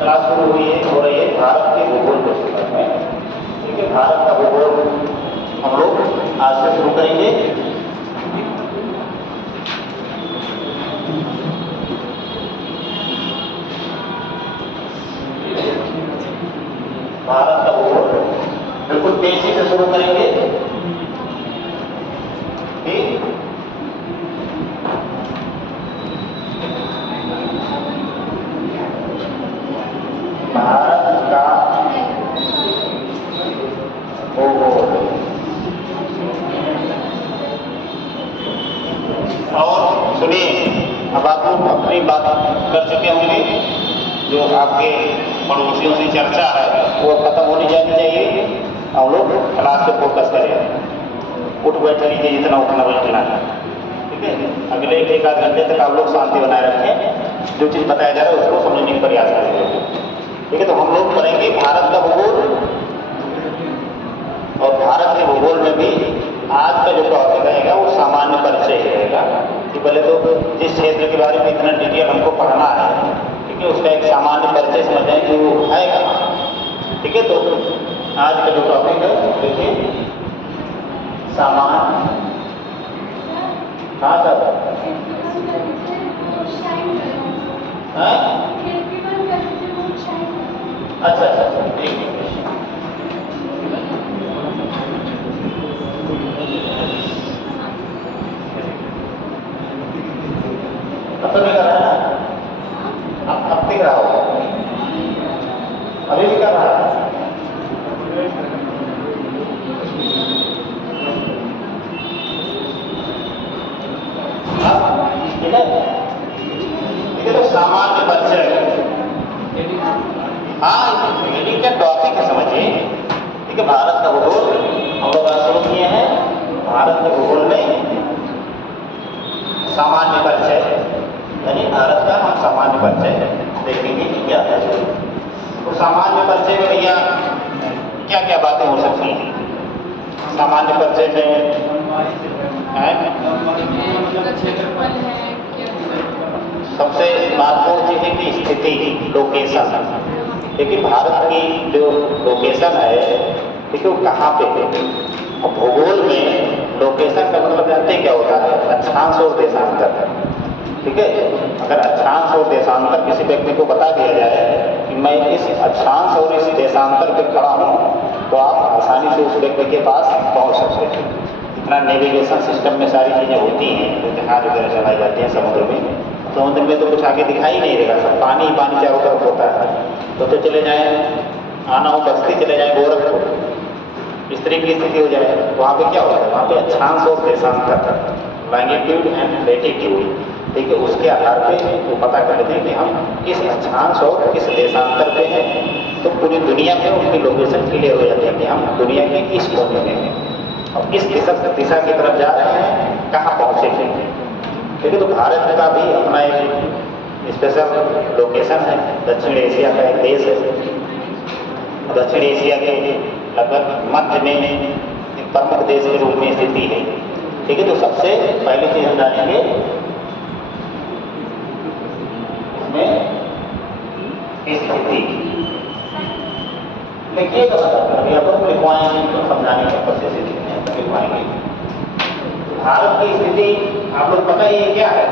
Class शुरू हुई है, हो रही है भारत के भूगोल के संदर्भ में। ठीक है, भारत का भूगोल हम लोग आज से शुरू करेंगे। भारत का भूगोल बिल्कुल बेसिक से शुरू करेंगे। ठीक, भारत का भूगोल। और सुनिए, अब आप लोग अपनी बात कर चुके होंगे, जो आपके पड़ोसियों से चर्चा है वो खत्म होनी जानी चाहिए। हम लोग क्लास पे फोकस करें। उठ बैठ लीजिए जितना उठना बैठना है। ठीक है, अगले एक आध घंटे तक आप लोग शांति बनाए रखें। जो चीज़ बताया जा रहा है उसको समझने का प्रयास करेंगे। ठीक है, तो हम लोग पढ़ेंगे भारत का भूगोल। और भारत के भूगोल में भी आज का जो टॉपिक रहेगा वो सामान्य परिचय रहेगा कि पहले तो जिस क्षेत्र के बारे में इतना डिटेल हमको पढ़ना है, ठीक है, उसका एक सामान्य परिचय समझ जाए कि वो है कहाँ। ठीक है, तो आज का जो टॉपिक है देखिए, सामान्य। हाँ सर, अच्छा अच्छा अच्छा, ठीक है। अब तो नहीं कर रहा है, अब दिख रहा होगा, अभी भी कर रहा है। ठीक है, ठीक है, तो सामान्य परिचय। हाँ, रीडिंग का टॉपिक है समझिए। ठीक है, भारत का भूगोल हम लोग आज शुरू किए हैं। भारत के भूगोल में सामान्य परिचय, यानी भारत का हम सामान्य परिचय देखेंगे कि क्या है। तो सामान्य परिचय में भैया क्या क्या बातें हो सकती हैं? सामान्य परिचय में सबसे महत्वपूर्ण चीज है कि स्थिति, लोकेशन। लेकिन भारत की जो लोकेशन है, ठीक है, वो कहाँ पे है? और भूगोल में लोकेशन का मतलब जानते हैं क्या होता है? अक्षांश और देशांतर। ठीक है, अगर अक्षांश और देशांतर किसी व्यक्ति को बता दिया जाए कि मैं इस अक्षांश और इस देशांतर पे खड़ा हूँ, तो आप आसानी से उस व्यक्ति के पास पहुँच सकते हैं। इतना नेविगेशन सिस्टम में सारी चीज़ें होती हैं, जो जहाज वगैरह चलाई जाती हैं समुद्र में। समुद्र में तो कुछ आगे दिखाई नहीं देगा, सब पानी ही पानी चारों तरफ होता है। तो चले जाएँ, आना हो बस्ती चले जाएँ गोरखपुर, इस तरह की स्थिति हो जाए, तो वहाँ पे क्या होता है? वहाँ पे अक्षांश और देशांतर, लैंगिट्यूड एंड लेटिट्यूड, ठीक है, उसके आधार पे वो पता कर लेते हैं कि हम किस अक्षांश और किस देशांतर पे हैं। तो पूरी दुनिया में उनकी लोकेशन क्लियर हो जाती है कि हम दुनिया के इस कोने में हैं और इस दिशा की तरफ जा रहे हैं, कहाँ पहुँचेंगे। ठीक है, तो भारत का भी अपना एक स्पेशल लोकेशन है। दक्षिण एशिया का एक देश है। दक्षिण एशिया के लगभग मध्य में एक प्रमुख देश के रूप में स्थिति है। ठीक है, तो सबसे पहली चीज हम जानेंगे इसमें स्थिति। देखिए तो अभी अपन लिखवाएंगे तो समझाने की कोशिश लिखवाएंगे। भारत की स्थिति आप लोग पता ही है क्या है?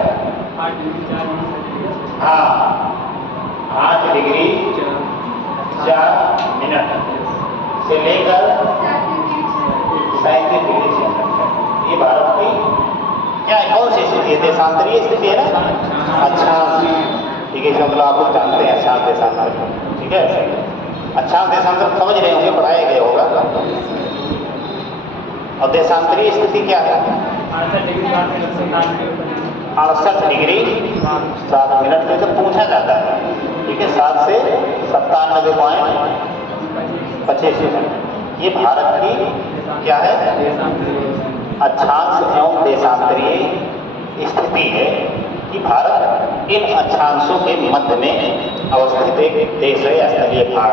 हाँ, 8 डिग्री 4 मिनट से लेकर 37 डिग्री 6 मिनट। ये भारत की क्या है? कौन सी स्थिति है? देशांतरीय स्थिति है ना। अक्षांश, ठीक है, इसका मतलब आप लोग जानते हैं अक्षांश देशांतर। ठीक है, अक्षांश देशांतर समझ रहे होंगे, पढ़ाया गया होगा। और देशांतरीय स्थिति क्या है? 68 डिग्री 7 मिनट में से पूछा जाता है। ठीक है, 7 से 97.25 मिनट। ये भारत की क्या है? अक्षांश एवं देशांतरीय स्थिति है कि भारत इन अक्षांशों के मध्य में अवस्थित एक देश है, स्थलीय भाग।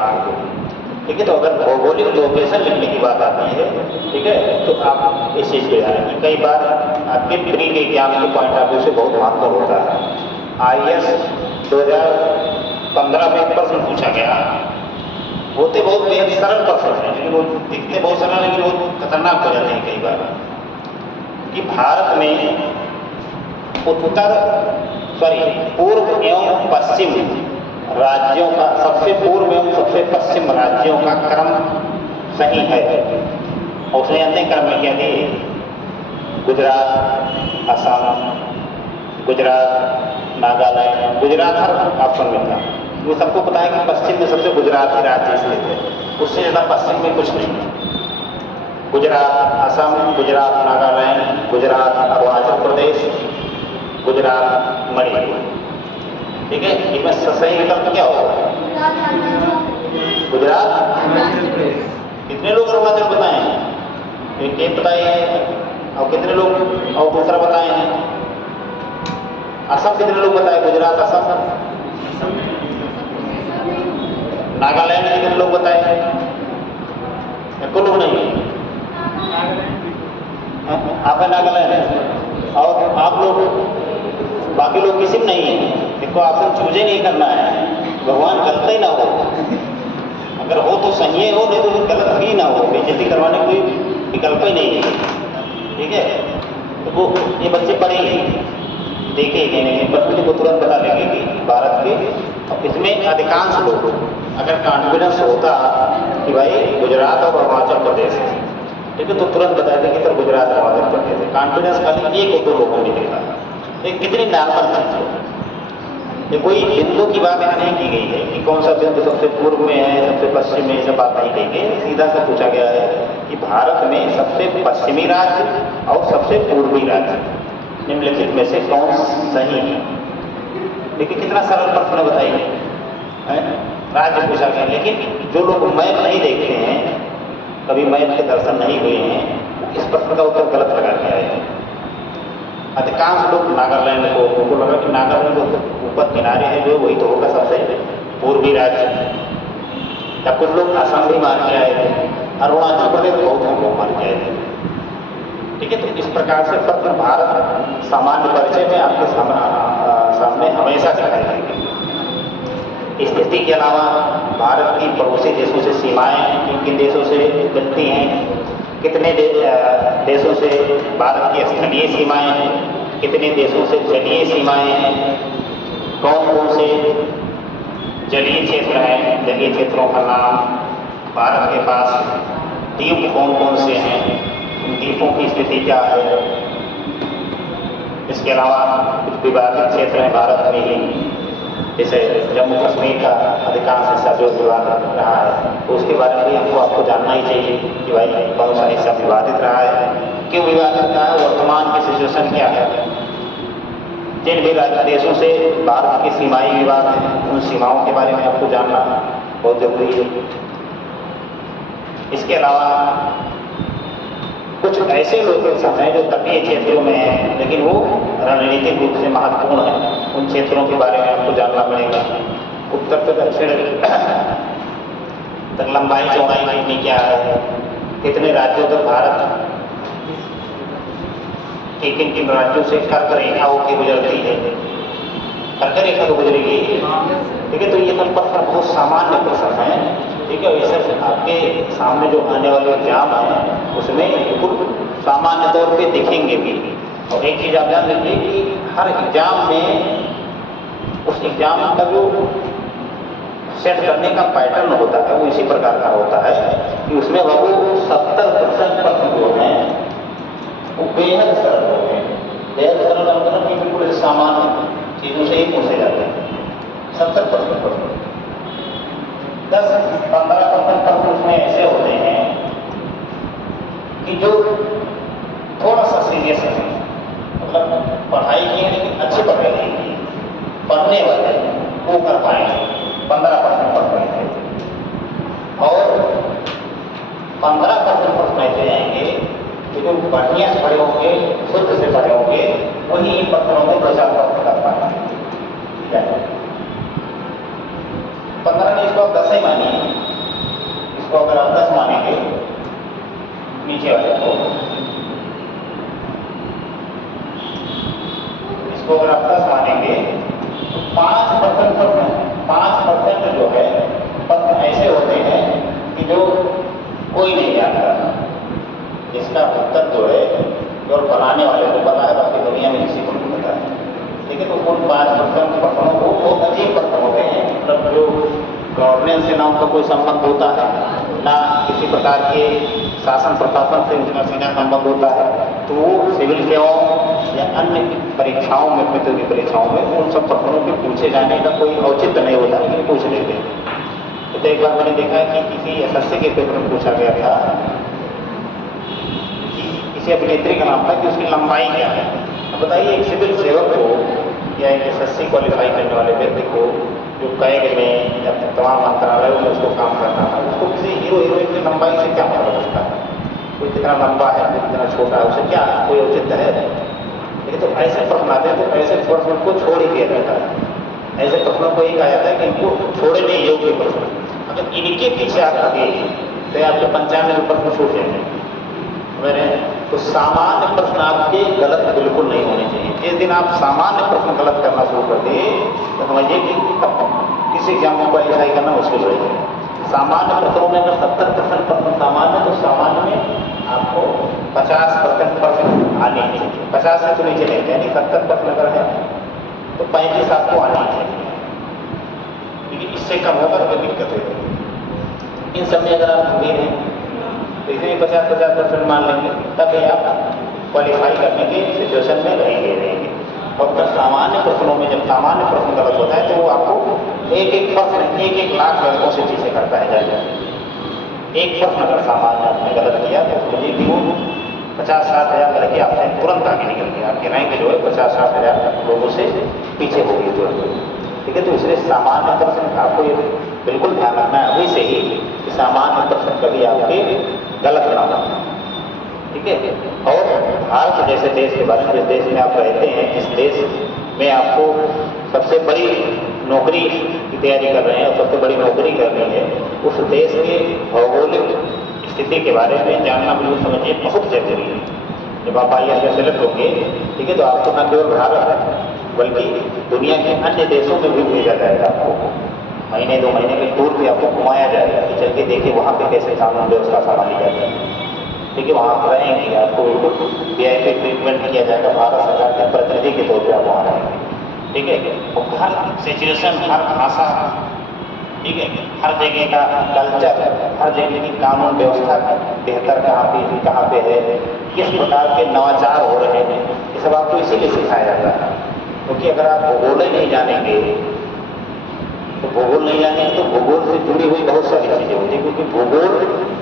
ठीक है, तो अगर भौगोलिक लोकेशन लिखने की बात आती है, ठीक है, तो आप इस चीज़ को जानेंगे। कई बार आपके प्री के एग्जाम के पॉइंट ऑफ व्यू से बहुत महत्व होता है। IAS 15 में एक प्रश्न पूछा गया, होते बहुत बेहद सरल प्रश्न हैं, लेकिन वो दिखते बहुत सरल लेकिन वो खतरनाक हो जाते हैं कई बार। कि भारत में पूर्व एवं पश्चिम राज्यों का, सबसे पूर्व एवं सबसे पश्चिम राज्यों का क्रम सही है। और उसने अंतिम क्रम में क्या दिए? गुजरात, असम, गुजरात, नागालैंड, गुजरात हर ऑप्शन में था। वो सबको पता है कि पश्चिम में सबसे गुजरात ही राज्य स्थित है, उससे ज़्यादा पश्चिम में कुछ नहीं है। गुजरात, असम, गुजरात, नागालैंड, गुजरात, अरुणाचल प्रदेश, गुजरात, मणिपुर। ठीक है, इसमें सही विकल्प क्या होगा? गुजरात। कितने लोग अरुणाचल बताए हैं? एक बताइए। और कितने लोग और दूसरा बताए हैं? असम कितने लोग बताए? गुजरात, असम, नागालैंड कितने लोग बताए? एक लोग नहीं। आप है नागालैंड और आप लोग, बाकी लोग किसी में नहीं है। देखो ऑप्शन चूजे नहीं करना है, भगवान गलत ही ना हो, अगर हो तो सही हो, नहीं तो फिर गलत ही ना हो। बेइज्जती करवाने कोई विकल्प ही नहीं है। ठीक है, तो वो ये बच्चे पढ़ेंगे, देखेंगे, बच्चे को तुरंत बता लेंगे कि भारत के, अब इसमें अधिकांश लोग अगर कॉन्फिडेंस होता कि भाई गुजरात और अरुणाचल प्रदेश है, ठीक है, तो तुरंत बता दें कि सर गुजरात और अरुणाचल प्रदेश है। कॉन्फिडेंस खाली एक और दो लोगों ने देखा। ये कितनी नॉर्मल चीज है, ये कोई बिंदु की बात यहाँ नहीं की गई है कि कौन सा बिंदु सबसे पूर्व में है, सबसे पश्चिम में, सब बात नहीं कही गई। सीधा सा पूछा गया है कि भारत में सबसे पश्चिमी राज्य और सबसे पूर्वी राज्य निम्नलिखित में से कौन सही है। देखिए कितना सरल प्रश्न बताइए, राज्य पूछा गया। लेकिन जो लोग मैप नहीं देखते हैं, कभी मैप के दर्शन नहीं हुए हैं, इस प्रश्न का उत्तर गलत लगा के आए हैं। अधिकांश लोग नागालैंड को, उनको लगा कि नागालैंड ऊपर किनारे है जो, वही तो होगा सबसे पूर्वी राज्य। या कुछ लोग असम भी मान के आए थे, अरुणाचल प्रदेश बहुत लोग मान के आए थे। ठीक है, तो इस प्रकार से प्रश्न भारत सामान्य परिचय में आपके सामने हमेशा दिखाई देंगे। स्थिति के अलावा भारत की पड़ोसी देशों से सीमाएं किन किन देशों से मिलती हैं, कितने देशों से भारत की स्थलीय सीमाएं हैं, कितने देशों से जलीय सीमाएं हैं, कौन कौन से जलीय क्षेत्र हैं, जलीय क्षेत्रों का नाम, भारत के पास द्वीप कौन कौन से हैं, उन द्वीपों की स्थिति क्या है। इसके अलावा कुछ विवादित क्षेत्र हैं भारत में ही, जैसे जम्मू कश्मीर का अधिकांश हिस्सा जो विवादित रहा है, तो उसके बारे में भी हमको आपको जानना ही चाहिए कि भाई कौन सा हिस्सा विवादित रहा है, क्यों विवादित रहा है, वर्तमान की सिचुएशन क्या है। जिन भी देशों से भारत के सीमाई विवाद हैं, उन सीमाओं के बारे में आपको जानना बहुत जरूरी है। इसके अलावा कुछ ऐसे लोकेशन हैं जो तटीय क्षेत्रों में हैं, लेकिन वो रणनीतिक रूप से महत्वपूर्ण है, उन क्षेत्रों के बारे में आपको जानना पड़ेगा। उत्तर से दक्षिण तक लंबाई चौड़ाई कितनी क्या है, कितने राज्यों तक भारत के किन किन राज्यों से कर्क रेखा होकर गुजरती है, कर्क रेखा तो गुजरेगी। ठीक है, तो ये सब प्रश्न बहुत सामान्य प्रश्न है। ठीक है, ये सब आपके सामने जो आने वाले एग्जाम है उसमें बिल्कुल सामान्य तौर पे दिखेंगे भी। और एक चीज़ आप ध्यान रखिए कि हर एग्जाम में उस एग्जाम का जो सेट करने का पैटर्न होता है वो इसी प्रकार का होता है कि उसमें वो 70% प्रश्न जो हैं वो बेहद सरल होते हैं। बेहद सरल मतलब कि बिल्कुल सामान्य चीज़ों से ही पूछे जाते हैं। 70% प्रश्न, 10-15% प्रश्न उसमें ऐसे होते हैं कि जो थोड़ा सा सीरियस है, मतलब पढ़ाई की है लेकिन अच्छी पढ़ाई नहीं की, पढ़ने वाले वो कर पाएंगे, 15% पढ़ पाएंगे। और 15% प्रश्न ऐसे आएंगे कि जो बढ़िया से पढ़े होंगे, शुद्ध से पढ़े होंगे, वही इन प्रश्नों में 2-4 प्रश्न कर पाएंगे। 15 नहीं, इसको आप 10 ही मानिए। इसको अगर आप 10 मानेंगे नीचे वाले को, इसको अगर आप 10 मानेंगे तो 5% प्रश्न, 5% गवर्नेंस से ना उनका कोई संबंध होता है, ना किसी प्रकार के शासन प्रशासन से उनका सीधा संबंध होता है, तो वो सिविल सेवाओं या अन्य परीक्षाओं में, प्रतियोगी परीक्षाओं में उन सब प्रश्नों के पूछे जाने का कोई औचित्य नहीं होता, लेकिन पूछ लेते हैं। तो एक बार मैंने देखा कि किसी एसएससी के पेपर में पूछा गया था कि किसी अभिनेत्री का नाम था कि उसकी लंबाई क्या है। अब बताइए, एक सिविल सेवक को या एक एसएससी क्वालिफाई करने वाले व्यक्ति को जो कैग में या तमाम मंत्रालयों में उसको काम करना है, उसको किसी हीरो हीरोइन की लंबाई से क्या मतलब उसका है? कोई कितना लंबा है, कोई कितना छोटा है, उसे क्या कोई औचित्य है? लेकिन तो ऐसे प्रश्न आते हैं तो ऐसे प्रश्न को छोड़ ही दिया जाता है। ऐसे प्रश्नों को ये कहा जाता है कि इनको छोड़ने योग्य प्रश्न। अगर इनके पीछे आप लगे तो आपके 95 प्रश्न छूट जाएंगे मेरे। तो सामान्य प्रश्न आपके गलत बिल्कुल नहीं होने चाहिए। जिस दिन आप सामान्य प्रश्न गलत करना शुरू कर दिए तो समझिए कि किसी एग्जाम को क्वालिफाई करना मुश्किल हो जाएगा। सामान्य प्रश्नों में अगर 70% प्रश्न सामान्य, तो सामान्य में आपको 50% प्रश्न आने चाहिए। 50 से तो नीचे नहीं, यानी 70% अगर है तो 35 आपको आने चाहिए, क्योंकि इससे कम होगा तो दिक्कत होगी। इन सब में अगर आप गंभीर हैं तो इसे 50% मान लेंगे, तभी आप क्वालिफाई करने की सिचुएशन में रहेंगे। और फिर सामान्य प्रश्नों में जब सामान्य प्रश्न गलत होता है तो वो आपको एक प्रश्न 1 लाख लड़कों से पीछे करता है जाएगा। एक प्रश्न अगर सामान्य आपने गलत किया तो समझिए कि वो 50-60 हज़ार लड़के आपसे तुरंत आगे निकल गए। आपकी रैंक जो है 50-60 हज़ार लोगों से पीछे हो गई तुरंत। ठीक है, तो इसलिए सामान्य प्रश्न आपको ये बिल्कुल ध्यान रखना है अभी से ही कि सामान्य प्रश्न कभी आपके गलत ना हो। ठीक है। और भारत जैसे देश के बारे में, जिस देश में आप रहते हैं, जिस देश में आपको सबसे बड़ी नौकरी की तैयारी कर रहे हैं और सबसे बड़ी नौकरी करनी है, उस देश के भौगोलिक स्थिति के बारे में जानना बिल्कुल समझिए बहुत जरूरी है। जब आप IAS में सेलेक्ट होंगे, ठीक है, तो आपको न केवल भारत बल्कि दुनिया के अन्य देशों में भी भेजा जाएगा। आपको महीने 2 महीने के टूर पे आपको घुमाया जाएगा कि चल के देखिए वहाँ पे कैसे कानून व्यवस्था संभाली जाती है। ठीक है, वहाँ आप रहेंगे, आपको बिल्कुल VIP ट्रीटमेंट किया जाएगा, भारत सरकार के प्रतिनिधि के तौर पर आप वहाँ रहेंगे। ठीक है, और हर सिचुएशन, हर भाषा, ठीक है, हर जगह का कल्चर, हर जगह की कानून व्यवस्था बेहतर कहाँ पे है, किस प्रकार के नवाचार हो रहे हैं, ये सब आपको इसीलिए सिखाया जाता है। क्योंकि अगर आप भूगोल ही नहीं जानेंगे तो भूगोल से जुड़ी हुई बहुत सारी चीज़ें होती हैं, क्योंकि भूगोल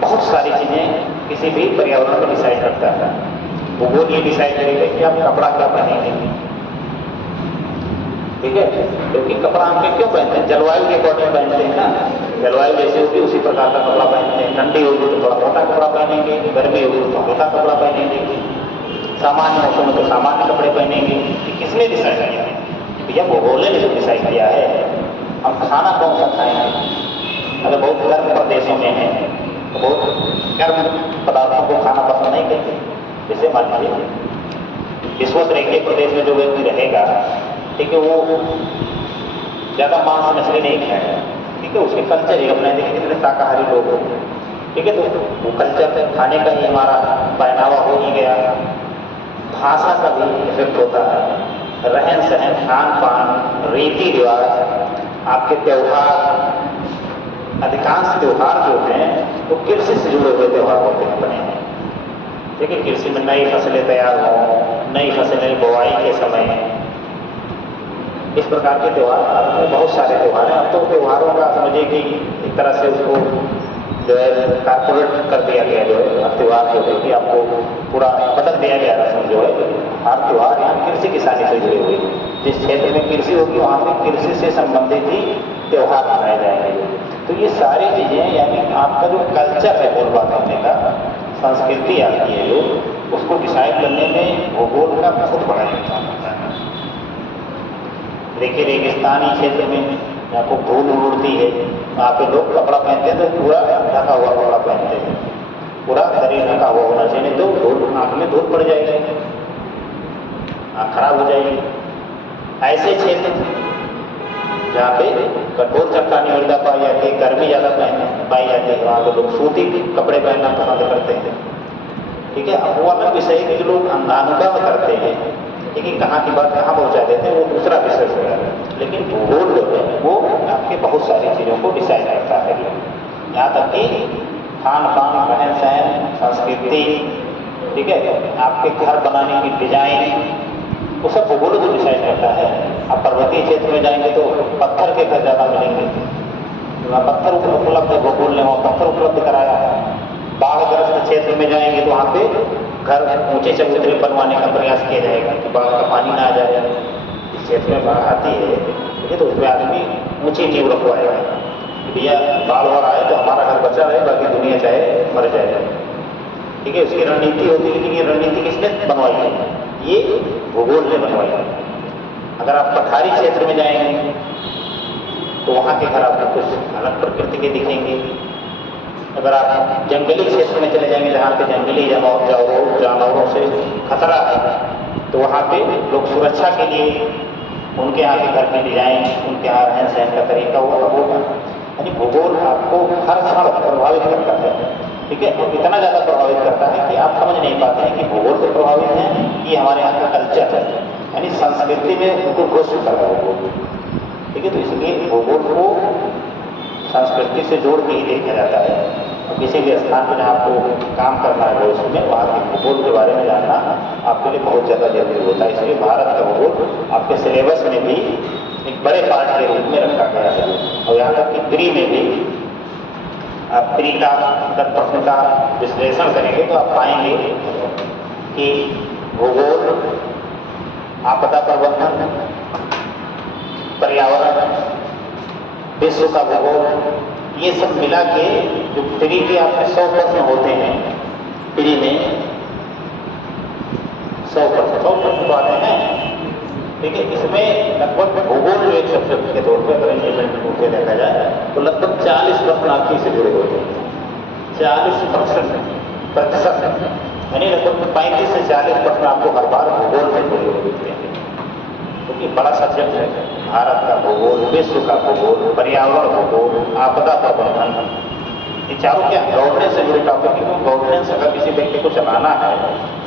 बहुत सारी चीज़ें किसी भी पर्यावरण को डिसाइड करता है। भूगोल ये डिसाइड करेगा कि आप कपड़ा क्या पहनेंगे। ठीक है, क्योंकि कपड़ा हम क्यों पहनते हैं? जलवायु के अकॉर्डिंग पहनते हैं ना। जलवायु जैसे होगी उसी प्रकार का कपड़ा पहनते हैं। ठंडी होगी तो थोड़ा मोटा कपड़ा पहनेंगे, गर्मी होगी तो हल्का कपड़ा पहनेंगे, सामान्य मौसम में तो सामान्य कपड़े पहनेंगे। किसने डिसाइड किया है? भैया भूगोल ने डिसाइड किया है। हम खाना कौन सा खाएंगे? अगर बहुत गर्म प्रदेशों में है तो बहुत गर्म पदार्थों को खाना पसंद नहीं करते। जैसे मान लीजिए विश्व रेखीय प्रदेश में जो व्यक्ति रहेगा, ठीक है, वो ज़्यादा मांस मछली नहीं खाएगा। ठीक है, उसके कल्चर ही अपने देखिए कितने शाकाहारी लोग होते हैं। ठीक है, तो वो कल्चर खाने का ही हमारा पहनावा हो ही गया। भाषा का भी इफेक्ट होता है, रहन सहन, खान पान, रीति रिवाज, आपके त्यौहार। अधिकांश त्यौहार जो हैं वो कृषि से जुड़े हुए त्यौहार होते हैं अपने। ठीक है, कृषि में नई फसलें तैयार हों, नई फसलें बुआई के समय, इस प्रकार के त्यौहार भारत में बहुत सारे त्यौहार हैं। अब तो त्यौहारों का समझिए कि एक तरह से उसको जो है कारपोरेट कर दिया गया, जो है हर त्यौहार जो है कि आपको पूरा बदल दिया गया रस्म जो है। हर त्यौहार यहाँ कृषि किसानी से जुड़े हुए, जिस क्षेत्र में कृषि होगी वहाँ पे कृषि से संबंधित ही त्यौहार मनाए जाएंगे। तो ये सारी चीज़ें, यानी आपका जो कल्चर है बोलबात करने का, संस्कृति आपकी है जो, उसको डिसाइड करने में भूगोल का बहुत बड़ा योगदान होता है। देखिए रेगिस्तानी क्षेत्र में आपको धूल उड़ती है, वहाँ पे लोग कपड़ा पहनते हैं तो पूरा ढका हुआ कपड़ा पहनते हैं, पूरा शरीर ढका हुआ होना चाहिए, नहीं तो धूल आँख में धूल पड़ जाएगी, आँख खराब हो जाएगी। ऐसे क्षेत्र जहाँ पे कठोर चट्टानी मृदा पाई जाती है, गर्मी ज़्यादा पाई जाती है, वहाँ पे लोग सूती कपड़े पहनना पसंद करते हैं। ठीक है, अब वो अलग विषय है कि लोग अंधानुकरण करते हैं, लेकिन कहाँ की बात कहाँ पहुँचा देते हैं वो दूसरा विषय है। लेकिन भूगोल जो है वो आपके के बहुत सारी चीज़ों को डिसाइड करता है। यहाँ तक कि खान पान, रहन सहन, संस्कृति, ठीक है, आपके घर बनाने की डिजाइन, वो सब भूगोल को डिसाइड करता है। आप पर्वतीय क्षेत्र में जाएंगे तो पत्थर के घर ज़्यादा मिलेंगे, वहाँ पत्थर उपलब्ध है, भूगोल ने वहाँ पत्थर उपलब्ध कराया है। बाढ़ग्रस्त क्षेत्र में जाएंगे तो वहाँ पे घर ऊंचे चबूतरे बनवाने का प्रयास किया जाएगा कि बाढ़ का पानी ना आ जाए। इस क्षेत्र में बाढ़ आती है ठीक है, तो उसमें आदमी ऊंची नींव रखवाएगा, भैया बाढ़ हो रहा है तो हमारा घर बचा रहे, बाकी दुनिया चाहे मर जाए, ठीक है। उसकी रणनीति होती है, लेकिन ये रणनीति किसने बनवाई है? ये भूगोल ने बनवाई है। अगर आप पठारी क्षेत्र में जाएंगे तो वहाँ के घर आपको कुछ अलग प्रकृति के दिखेंगे। अगर आप जंगली क्षेत्र में चले जाएंगे जहाँ पे जंगली जानवरों से खतरा है, तो वहाँ पे लोग सुरक्षा के लिए उनके यहाँ के घर की डिजाइन, उनके यहाँ रहन सहन का तरीका होगा। यानी भूगोल आपको हर क्षण प्रभावित करता है, ठीक है। और इतना ज़्यादा प्रभावित करता है कि आप समझ नहीं पाते हैं कि भूगोल से प्रभावित हैं कि हमारे यहाँ का कल्चर है, यानी संस्कृति में उनको घुस चुका है भूगोल, ठीक है। तो इसलिए भूगोल को संस्कृति से जोड़ के ही देखा जाता है। और किसी भी स्थान पर जहाँ आपको काम करना है भविष्य में, वहाँ के भूगोल के बारे में जानना आपके लिए बहुत ज़्यादा जरूरी होता है। इसलिए भारत का भूगोल आपके सिलेबस में भी एक बड़े पार्ट के रूप में रखा गया है। और यहाँ तक कि प्री में भी आप प्री का अगर प्रश्न का विश्लेषण करेंगे तो आप पाएंगे कि भूगोल, आपदा प्रबंधन, पर्यावरण, विश्व का भूगोल, ये सब मिला के जो प्री के आपके 100 प्रश्न होते हैं, प्री में 100 प्रश्न तो आते हैं, ठीक है। इसमें लगभग भूगोल जो एक सब्जेक्ट के तौर पर अगर इंडिपेंडेंट रूप से देखा जाए तो लगभग 40 प्रश्न आपकी से जुड़े होते हैं। 40% यानी लगभग 35 से 40 प्रश्न आपको हर बार भूगोल से जुड़े हुए मिलते हैं, क्योंकि बड़ा सब्जेक्ट है। भारत का भूगोल, विश्व का भूगोल, पर्यावरण भूगोल, आपदा प्रबंधन, ये चारों क्या गवर्नेंस से जुड़े टॉपिक है। क्योंकि गवर्नेंस अगर किसी व्यक्ति को चलाना है,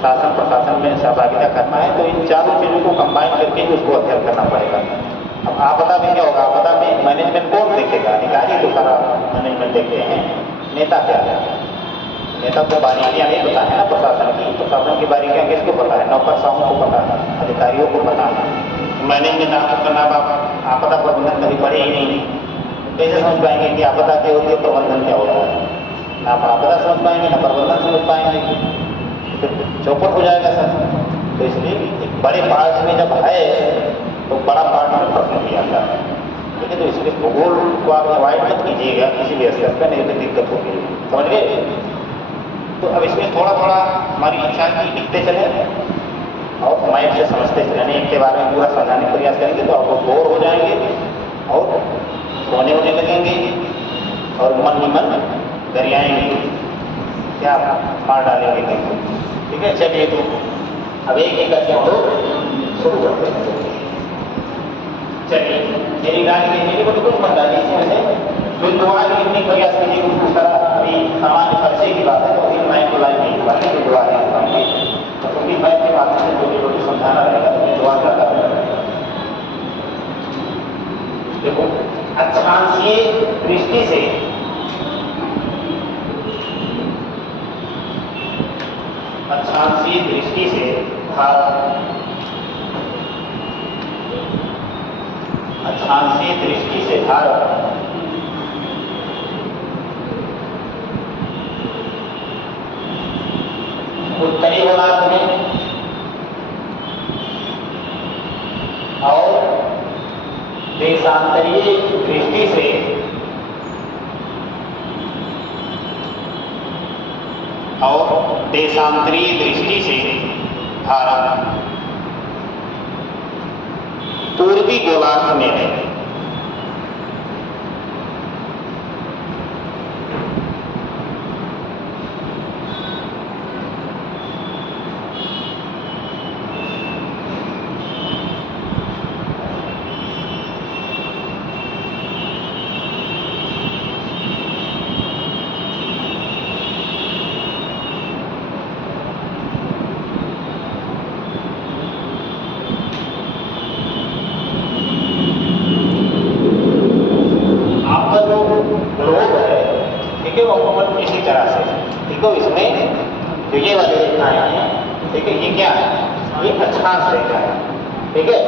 शासन प्रशासन में सहभागिता करना है, तो इन चारों चीज़ों को कंबाइन करके ही उसको अध्ययन करना पड़ेगा। अब आपदा में क्या होगा? आपदा में मैनेजमेंट कौन देखेगा? अधिकारी तो सारा मैनेजमेंट देखते हैं, नेता क्या है? नेता को बारीकियाँ नहीं पता है ना प्रशासन की। प्रशासन की बारीकियाँ किसको पता है? नौकरशाहों को पता है, अधिकारियों को पता है। मैनेजमेंट आपको करना, आप आपदा प्रबंधन कभी पढ़े ही नहीं, कैसे समझ पाएंगे कि आपदा क्या होती है, प्रबंधन क्या होता है? ना आप आपदा समझ पाएंगे, ना प्रबंधन समझ पाएंगे, फिर चौपट हो जाएगा सर। तो इसलिए एक बड़े पार्ट में जब है तो बड़ा पार्ट में प्रश्न भी आता है, ठीक है। तो इसलिए भूगोल को आप अवॉइड मत कीजिएगा किसी भी स्तर पर, नहीं तो दिक्कत होगी, समझ गए। तो अब इसमें थोड़ा थोड़ा हमारी इच्छा है कि लिखते चले और मैप से समझते चले, यानी एक के बारे में पूरा समझाने का प्रयास करेंगे तो आपको बोर हो जाएंगे और सोने होने लगेंगे और मन ही मन दरियाएंगे, क्या मार डालेंगे, ठीक है। चलिए तो अब एक एक करके हम लोग शुरू करते हैं। चलिए मेरी गाड़ी मेरी को कुछ मत डालिए, इसमें फिर दुआ लिखने का प्रयास कीजिए। कुछ तरह अभी सामान्य परिचय की बात है तो अभी मैं तो लाइन नहीं बात है, दुआ लिखेंगे तो क्योंकि मैं के माध्यम से छोटी छोटी समझाना रहेगा तो मैं दुआ ज़्यादा रहेगा। देखो अक्षांशीय दृष्टि से भारत अक्षांशीय दृष्टि से भारत उत्तरी गोलार्ध में और देशांतरीय दृष्टि से भारत पूर्वी गोलार्ध में है। अमूमन इसी तरह से, ठीक है। इसमें जो ये वाली रेखाएं हैं, ठीक है, ये क्या है, ये अक्षांश रेखा है, ठीक है।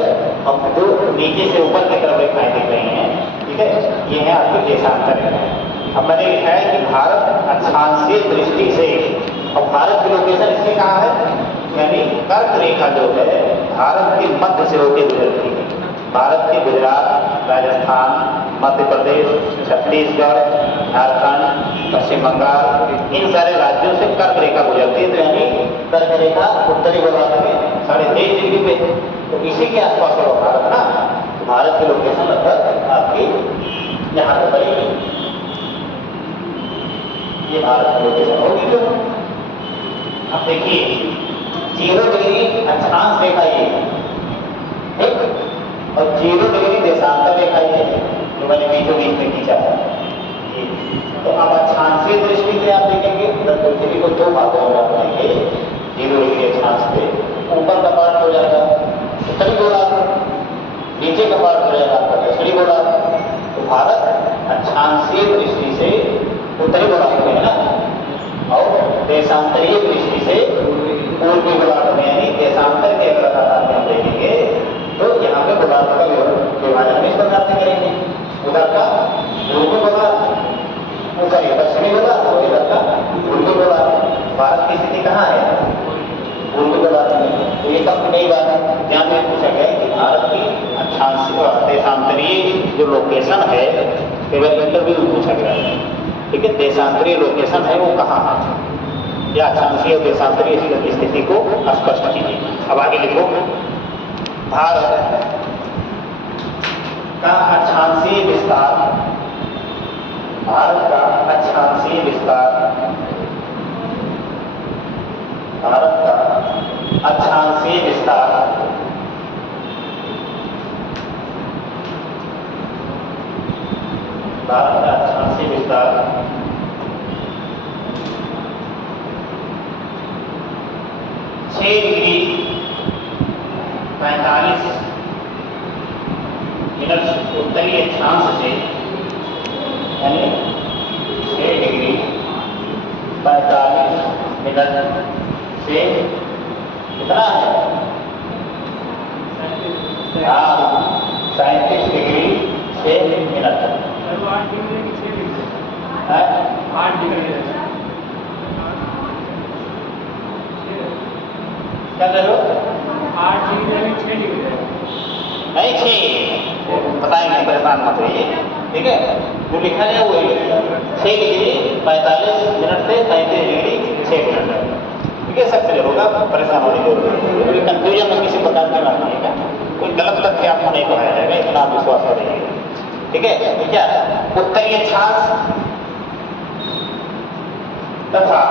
अब जो नीचे से ऊपर की तरफ रेखाएं दिख रही हैं, ठीक है, ये है आपकी देशांतर रेखाएं। अब मैंने लिखा है कि भारत अक्षांशीय दृष्टि से, अब भारत की लोकेशन इसमें कहाँ है, यानी कर्क रेखा जो है भारत के मध्य से होकर गुजरती है। भारत के गुजरात, राजस्थान, मध्य प्रदेश, छत्तीसगढ़, झारखंड, पश्चिम बंगाल, इन सारे राज्यों से कर्क रेखा गुजरती है। तो यानी कर्क रेखा उत्तरी गोलार्ध में 23.5 डिग्री पे, तो इसी के आसपास है भारत ना। भारत की लोकेशन लगभग आपकी यहाँ पर बनेगी, ये भारत की लोकेशन होगी। जो अब देखिए 0 डिग्री अक्षांश रेखा ये, ठीक, और 0 डिग्री देशांतर रेखा ये जो मैंने बीचों बीच में खींचा है। तो अब अक्षांशीय दृष्टि से आप देखेंगे पृथ्वी को दो भागों में बांट देंगे 0 डिग्री अक्षांश पे। ऊपर का पार्ट हो जाएगा उत्तरी गोलार्ध, नीचे का पार्ट हो जाएगा आपका दक्षिणी गोलार्ध। तो भारत अक्षांशीय दृष्टि से उत्तरी गोलार्ध में है ना, और देशांतरीय दृष्टि से पूर्वी गोलार्ध में, यानी देशांतर के अगर आधार में हम देखेंगे तो यहाँ पे गोलार्ध का विभाजन इस प्रकार से करेंगे। उधर का पूर्वी गोलार्ध, सॉरी पश्चिमी गोलार्ध, और इधर का पूर्वी गोलार्ध। भारत की स्थिति कहाँ है, पूर्वी गोलार्ध में। तो ये कब कई बार ध्यान में पूछा गया कि भारत की अक्षांशीय देशांतरीय जो लोकेशन है, केवल इंटरव्यू में पूछा गया है, ठीक है, देशांतरीय लोकेशन है वो कहाँ है, या अक्षांशीय और देशांतरीय स्थिति को स्पष्ट कीजिए। अब आगे लिखो, भारत का अक्षांशीय विस्तार, भारत का अक्षांशीय विस्तार, भारत का अक्षांशीय विस्तार भारत का अक्षांशीय विस्तार 6 डिग्री 45 मिनट उत्तरी अक्षांश से, यानी 6 डिग्री 45 मिनट से कितना है, 37 डिग्री 6 मिनट, 8 डिग्री क्या करो, 8 डिग्री 6 डिग्री नहीं, 6 बताएंगे, परेशान मत होइए, ठीक है। जो लिखा जाए वो 6 डिग्री 45 मिनट से 37 डिग्री 6 मिनट, ठीक है। सब क्लियर होगा, परेशान होने की जरूरत नहीं, कोई कंफ्यूजन में किसी प्रकार का ना आएगा, कोई गलत तथ्य आपको नहीं पढ़ाया जाएगा, इतना आप विश्वास करिएगा, ठीक है। क्या उत्तरी अक्षांश तथा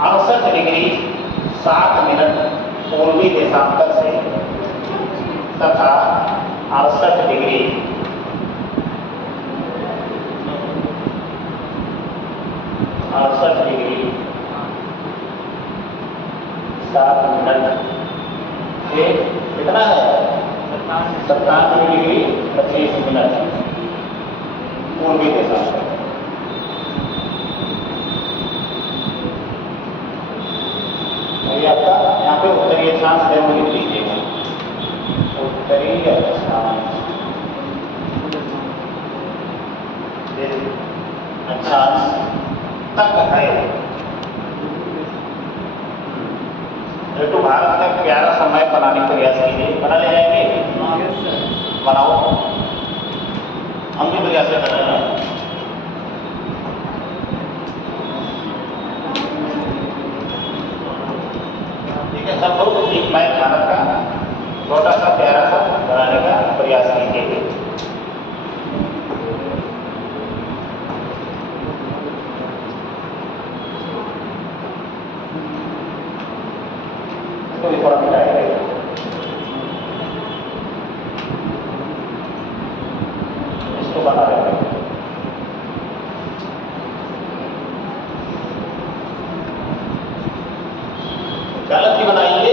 68 डिग्री 7 मिनट पूर्वी देशांतर से, तथा 68 डिग्री 7 मिनट से कितना है, 97 डिग्री 25 मिनट पूर्वी देशांतर। आपका यहाँ पे उत्तरी अक्षांश है वो लिख लीजिएगा, उत्तरी अक्षांश तक है। तो भारत का प्यारा समय बनाने का प्रयास कीजिए, बना ले जाएंगे, बनाओ, हम भी प्रयास कर रहे हैं। सब लोग एक मैप भारत का छोटा सा प्यारा सा बनाने का प्रयास कीजिए। इसको भी थोड़ा मिटाएंगे, इसको बना रहे हैं, गलत ही बनाइए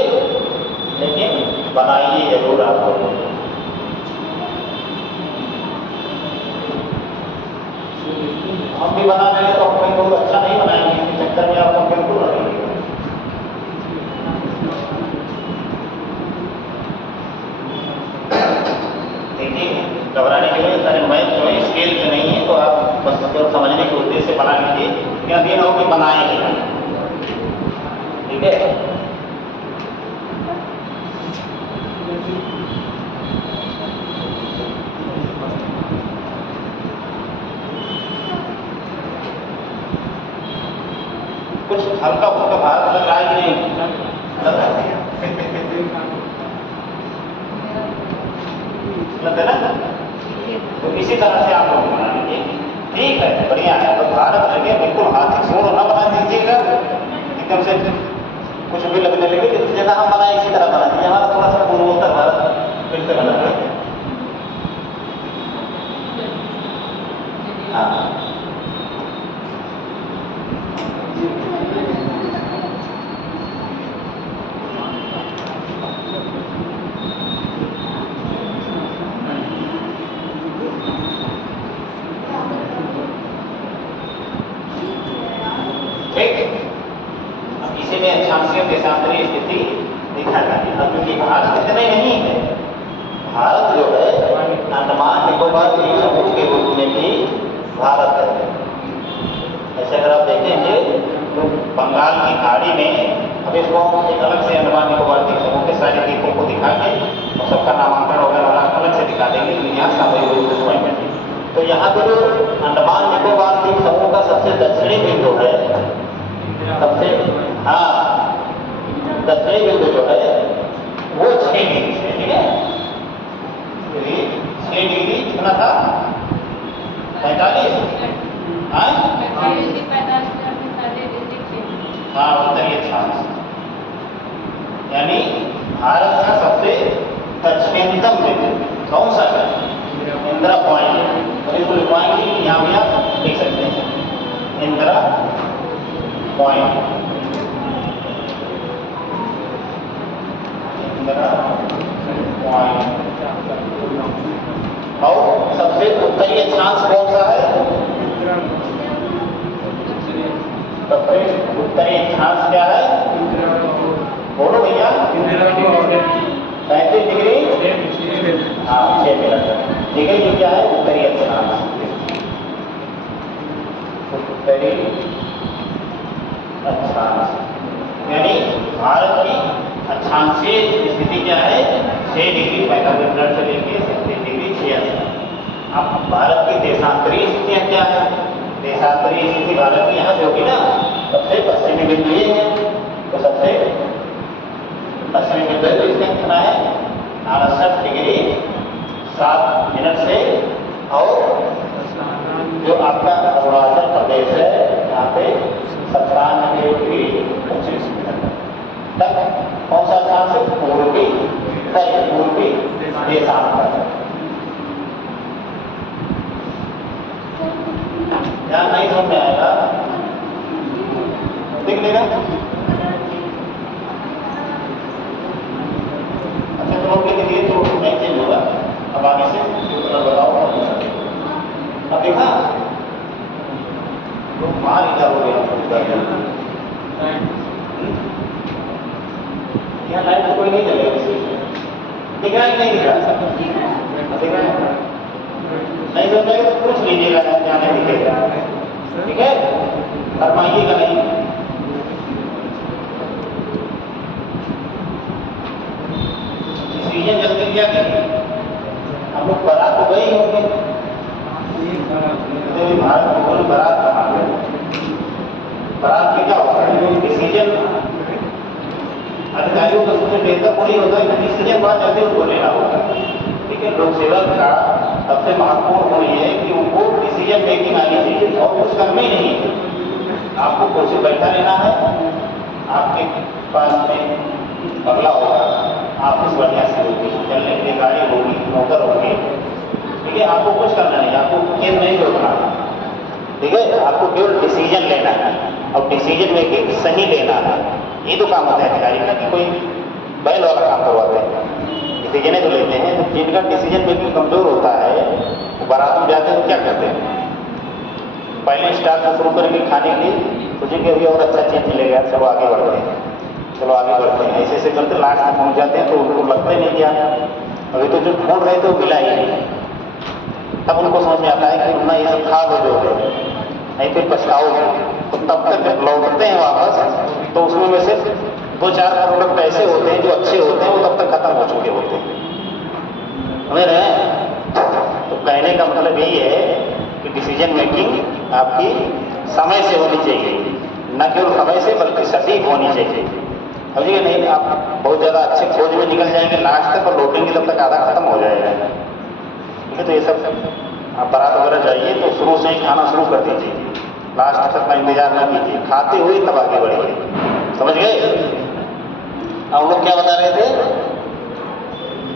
लेकिन बनाइए जरूर आप लोग। हम भी बना रहे हैं तो हम कहीं बहुत अच्छा नहीं बनाएंगे, इस चक्कर में आपको बिल्कुल रहेंगे। देखिए, घबराने के लिए सारे मैथ जो है स्केल से नहीं है, तो आप बस केवल समझने के उद्देश्य से बना लीजिए, या ये ना हो कि बनाएंगे। ठीक है, कुछ हल्का फुल्का भारत लग रहा है कि नहीं? लग रहा है ना? तो इसी तरह से आप लोग बना लीजिए। ठीक है, बढ़िया है। तो भारत लगे बिल्कुल हाथी सूढ़ न बना दीजिएगा, एकदम से कुछ भी लगने लगे। जिस जगह हम बनाए इसी तरह बना दीजिए। हमारा थोड़ा सा पूर्वोत्तर भारत फिर से बना है। हाँ, ठीक। अब इसी में अक्षांशीय देशांतरीय स्थिति दिखा जाती है। अब क्योंकि भारत इतने नहीं है, भारत जो है अंडमान निकोबार द्वीप समूह के रूप में भी भारत है। ऐसे अगर आप देखेंगे तो बंगाल की खाड़ी में, अब इसको एक अलग से अंडमान निकोबार द्वीप समूह के सारे द्वीपों को दिखा के और सबका नामांकन वगैरह अलग से दिखा देंगे, यहाँ सामूहिक रूप से समझ। तो यहाँ पे जो अंडमान निकोबार द्वीप समूह का सबसे दक्षिणी बिंदु है, सबसे दक्षिणी बिंदु जो है वो 6 डिग्री है। ठीक है, 6 डिग्री कितना था? 45। हाँ, उत्तरीय अक्षांश, यानी भारत का सबसे दक्षिणतम बिंदु कौन सा है? इंदिरा पॉइंट। और इसको लिखवाएंगे, यहाँ भी आप देख सकते हैं इंदिरा पॉइंट, इंदिरा पॉइंट। और सबसे उत्तरी अक्षांश कौन सा है? सबसे उत्तरी अक्षांश क्या है? बोलो भैया। 35 डिग्री। हाँ, 6 मिनट। डिग्री क्या है? उत्तरी अक्षांश, उत्तरी अक्षांश। यानी भारत की अक्षांशीय स्थिति क्या है? 6 डिग्री 45 मिनट से लेकर 37 डिग्री 6। अब भारत की देशांतरीय स्थितियाँ क्या है? देशांतरीय स्थिति भारत की यहाँ जो होगी ना, सबसे पश्चिमी बिंदु ये है, तो सबसे पश्चिमी बिंदु है, तो इसका कितना है? 68 डिग्री 7 मिनट से। और जो आपका अरुणाचल प्रदेश है, यहाँ पे 97 डिग्री 25 मिनट तक कौन सा अक्षांश है? पूर्वी देशांतर। ध्यान नहीं समझ में आएगा, देख लेगा। अच्छा, तो लोग के लिए तो नहीं चेंज होगा। अब आगे से बताओ। अब देखा तो मार क्या हो गया? यहाँ लाइट तो कोई नहीं चलेगा, दिख रहा है? नहीं दिख रहा? दिख रहा है? नहीं समझेगा तो पूछ लीजिएगा, क्या नहीं दिखेगा। ठीक है, फरमाइएगा नहीं। डिसीजन जल्दी क्या करिए। हम लोग बारात तो गए ही होंगे, भारत में बोल बारात कहाँ गए? बारात में क्या होता है? डिसीजन अधिकारियों का सबसे बेहतर वही होता है कि डिसीजन बहुत जल्दी उनको लेना होगा। ठीक है, लोक सेवक का सबसे महत्वपूर्ण गुण ये है कि उनको डिसीजन मेकिंग आनी चाहिए और कुछ करना ही नहीं है। आपको कुर्सी बैठा लेना है, आपके पास में बंगला होगा, ऑफिस बढ़िया से होगी, चलने के लिए गाड़ी होगी, नौकर होंगे। ठीक है, आपको कुछ करना नहीं, आपको केस नहीं जोड़ना। ठीक है, आपको केवल डिसीजन लेना है और डिसीजन मेकिंग सही लेना है। ये तो काम होता है अधिकारी का, कि कोई बैल वाला काम करवाते हैं, डिसीजन तो लेते हैं। तो जिनका डिसीजन मेकिंग कमजोर होता है वो बारात में जाते हैं, क्या करते हैं? पहले स्टार्ट में शुरू करेंगे खाने के लिए, सोचे कि अभी और अच्छा चीज़ मिलेगा, चलो आगे बढ़ते हैं, चलो आगे बढ़ते हैं, ऐसे ऐसे करते लास्ट में पहुँच जाते हैं तो उनको लगता ही नहीं कि यार अभी तो जो ढूंढ रहे थे वो मिला ही नहीं। तब उनको समझ में आता है कि ना ये सब खा लो जो है, नहीं फिर पछताओगे। तो तब तक जब लौटते हैं वापस तो उसमें में से 2-4 प्रोडक्ट ऐसे होते हैं जो अच्छे होते हैं, वो तब तक खत्म हो चुके होते हैं। समझ रहे हैं? तो कहने का मतलब यही है कि डिसीजन मेकिंग आपकी समय से होनी चाहिए, न केवल समय से बल्कि सटीक होनी चाहिए। समझिए नहीं, आप बहुत ज़्यादा अच्छे खोज में निकल जाएंगे, लास्ट तक और लौटेंगे तब तक आधा खत्म हो जाएगा। ठीक है, तो ये सब आप बारात वगैरह जाइए तो शुरू से ही खाना शुरू कर दीजिए, लास्ट तक का इंतजार न कीजिए, खाते हुए तब आगे बढ़िए। समझ गए? हम लोग क्या बता रहे थे?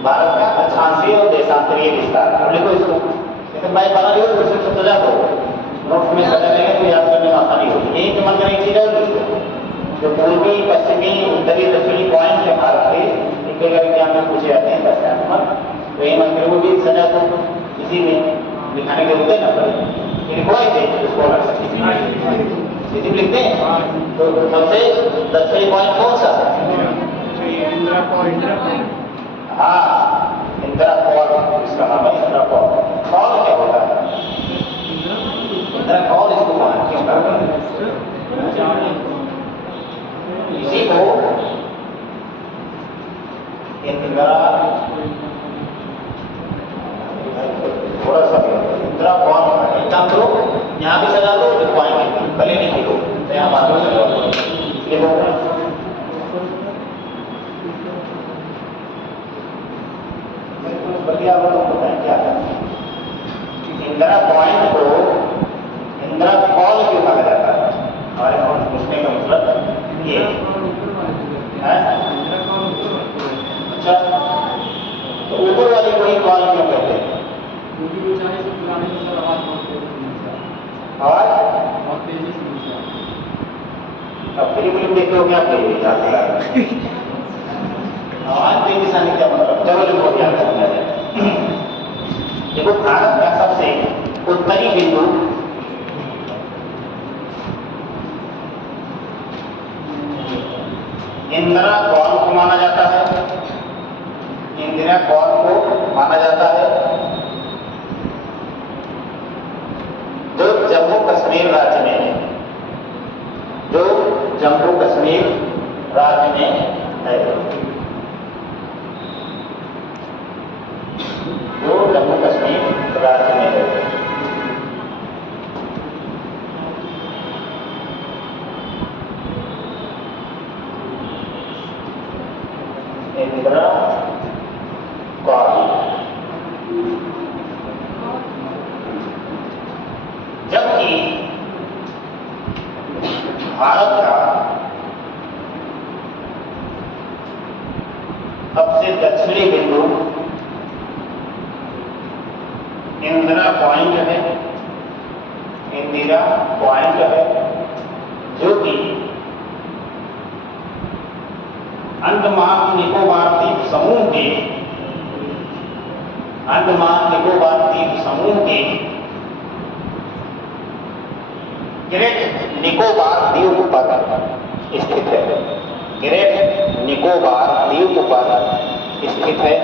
भारत का अक्षांशीय और देशांतरीय विस्तार। अब लिखो इसको, जैसे मैं बना रही हूँ तो उसमें सजा दो, नोट्स में सजा देंगे तो याद करने में आसानी होगी। एक मन में एक चीज है जो पूर्वी, पश्चिमी, उत्तरी, दक्षिणी पॉइंट है भारत के, इनके एग्जाम में पूछे जाते हैं 10 नंबर, तो ये मंदिर को भी सजा दो, इसी में दिखाने के होते हैं ना पर लिखवाई थे उसको इसी लिखते हैं। तो सबसे दक्षिणी पॉइंट कौन सा? हाँ, इंदिरा कॉल इसका नाम है, इंदिरा कॉल। कॉल क्या होता है? इंदिरा कॉल इसको क्यों करते हैं? इसी को इंदिरा, थोड़ा सा इंदिरा कॉल एक काम करो, यहाँ भी सजा दो, लिखवाएंगे भले नहीं लिखो तो यहाँ बात में सजा दो, ये होगा। बढ़िया बताएं क्या है इंदिरा पॉइंट को इंदिरा कॉल क्यों कहा जाता है? हमारे पूछने का मतलब ये है। अच्छा, तो ऊपर वाली को ही कॉल क्यों कहते हैं? और अब फिल्म देखते हो क्या आवाज तेजी से आने क्या मतलब? चलो लिखो क्या समझा जाए। देखो, भारत का सबसे उत्तरी बिंदु इंदिरा कॉल को माना जाता है, इंदिरा कॉल को माना जाता है, जो जम्मू कश्मीर राज्य में है, जो जम्मू कश्मीर राज्य में है, जो जम्मू कश्मीर राज्य में है। इंदिरा कॉल जबकि भारत का सबसे दक्षिणी बिंदु इंदिरा पॉइंट है, इंदिरा पॉइंट है, जो कि अंडमान निकोबार द्वीप समूह के, अंडमान निकोबार द्वीप समूह के ग्रेट निकोबार द्वीप पर स्थित है, ग्रेट निकोबार द्वीप पर स्थित है।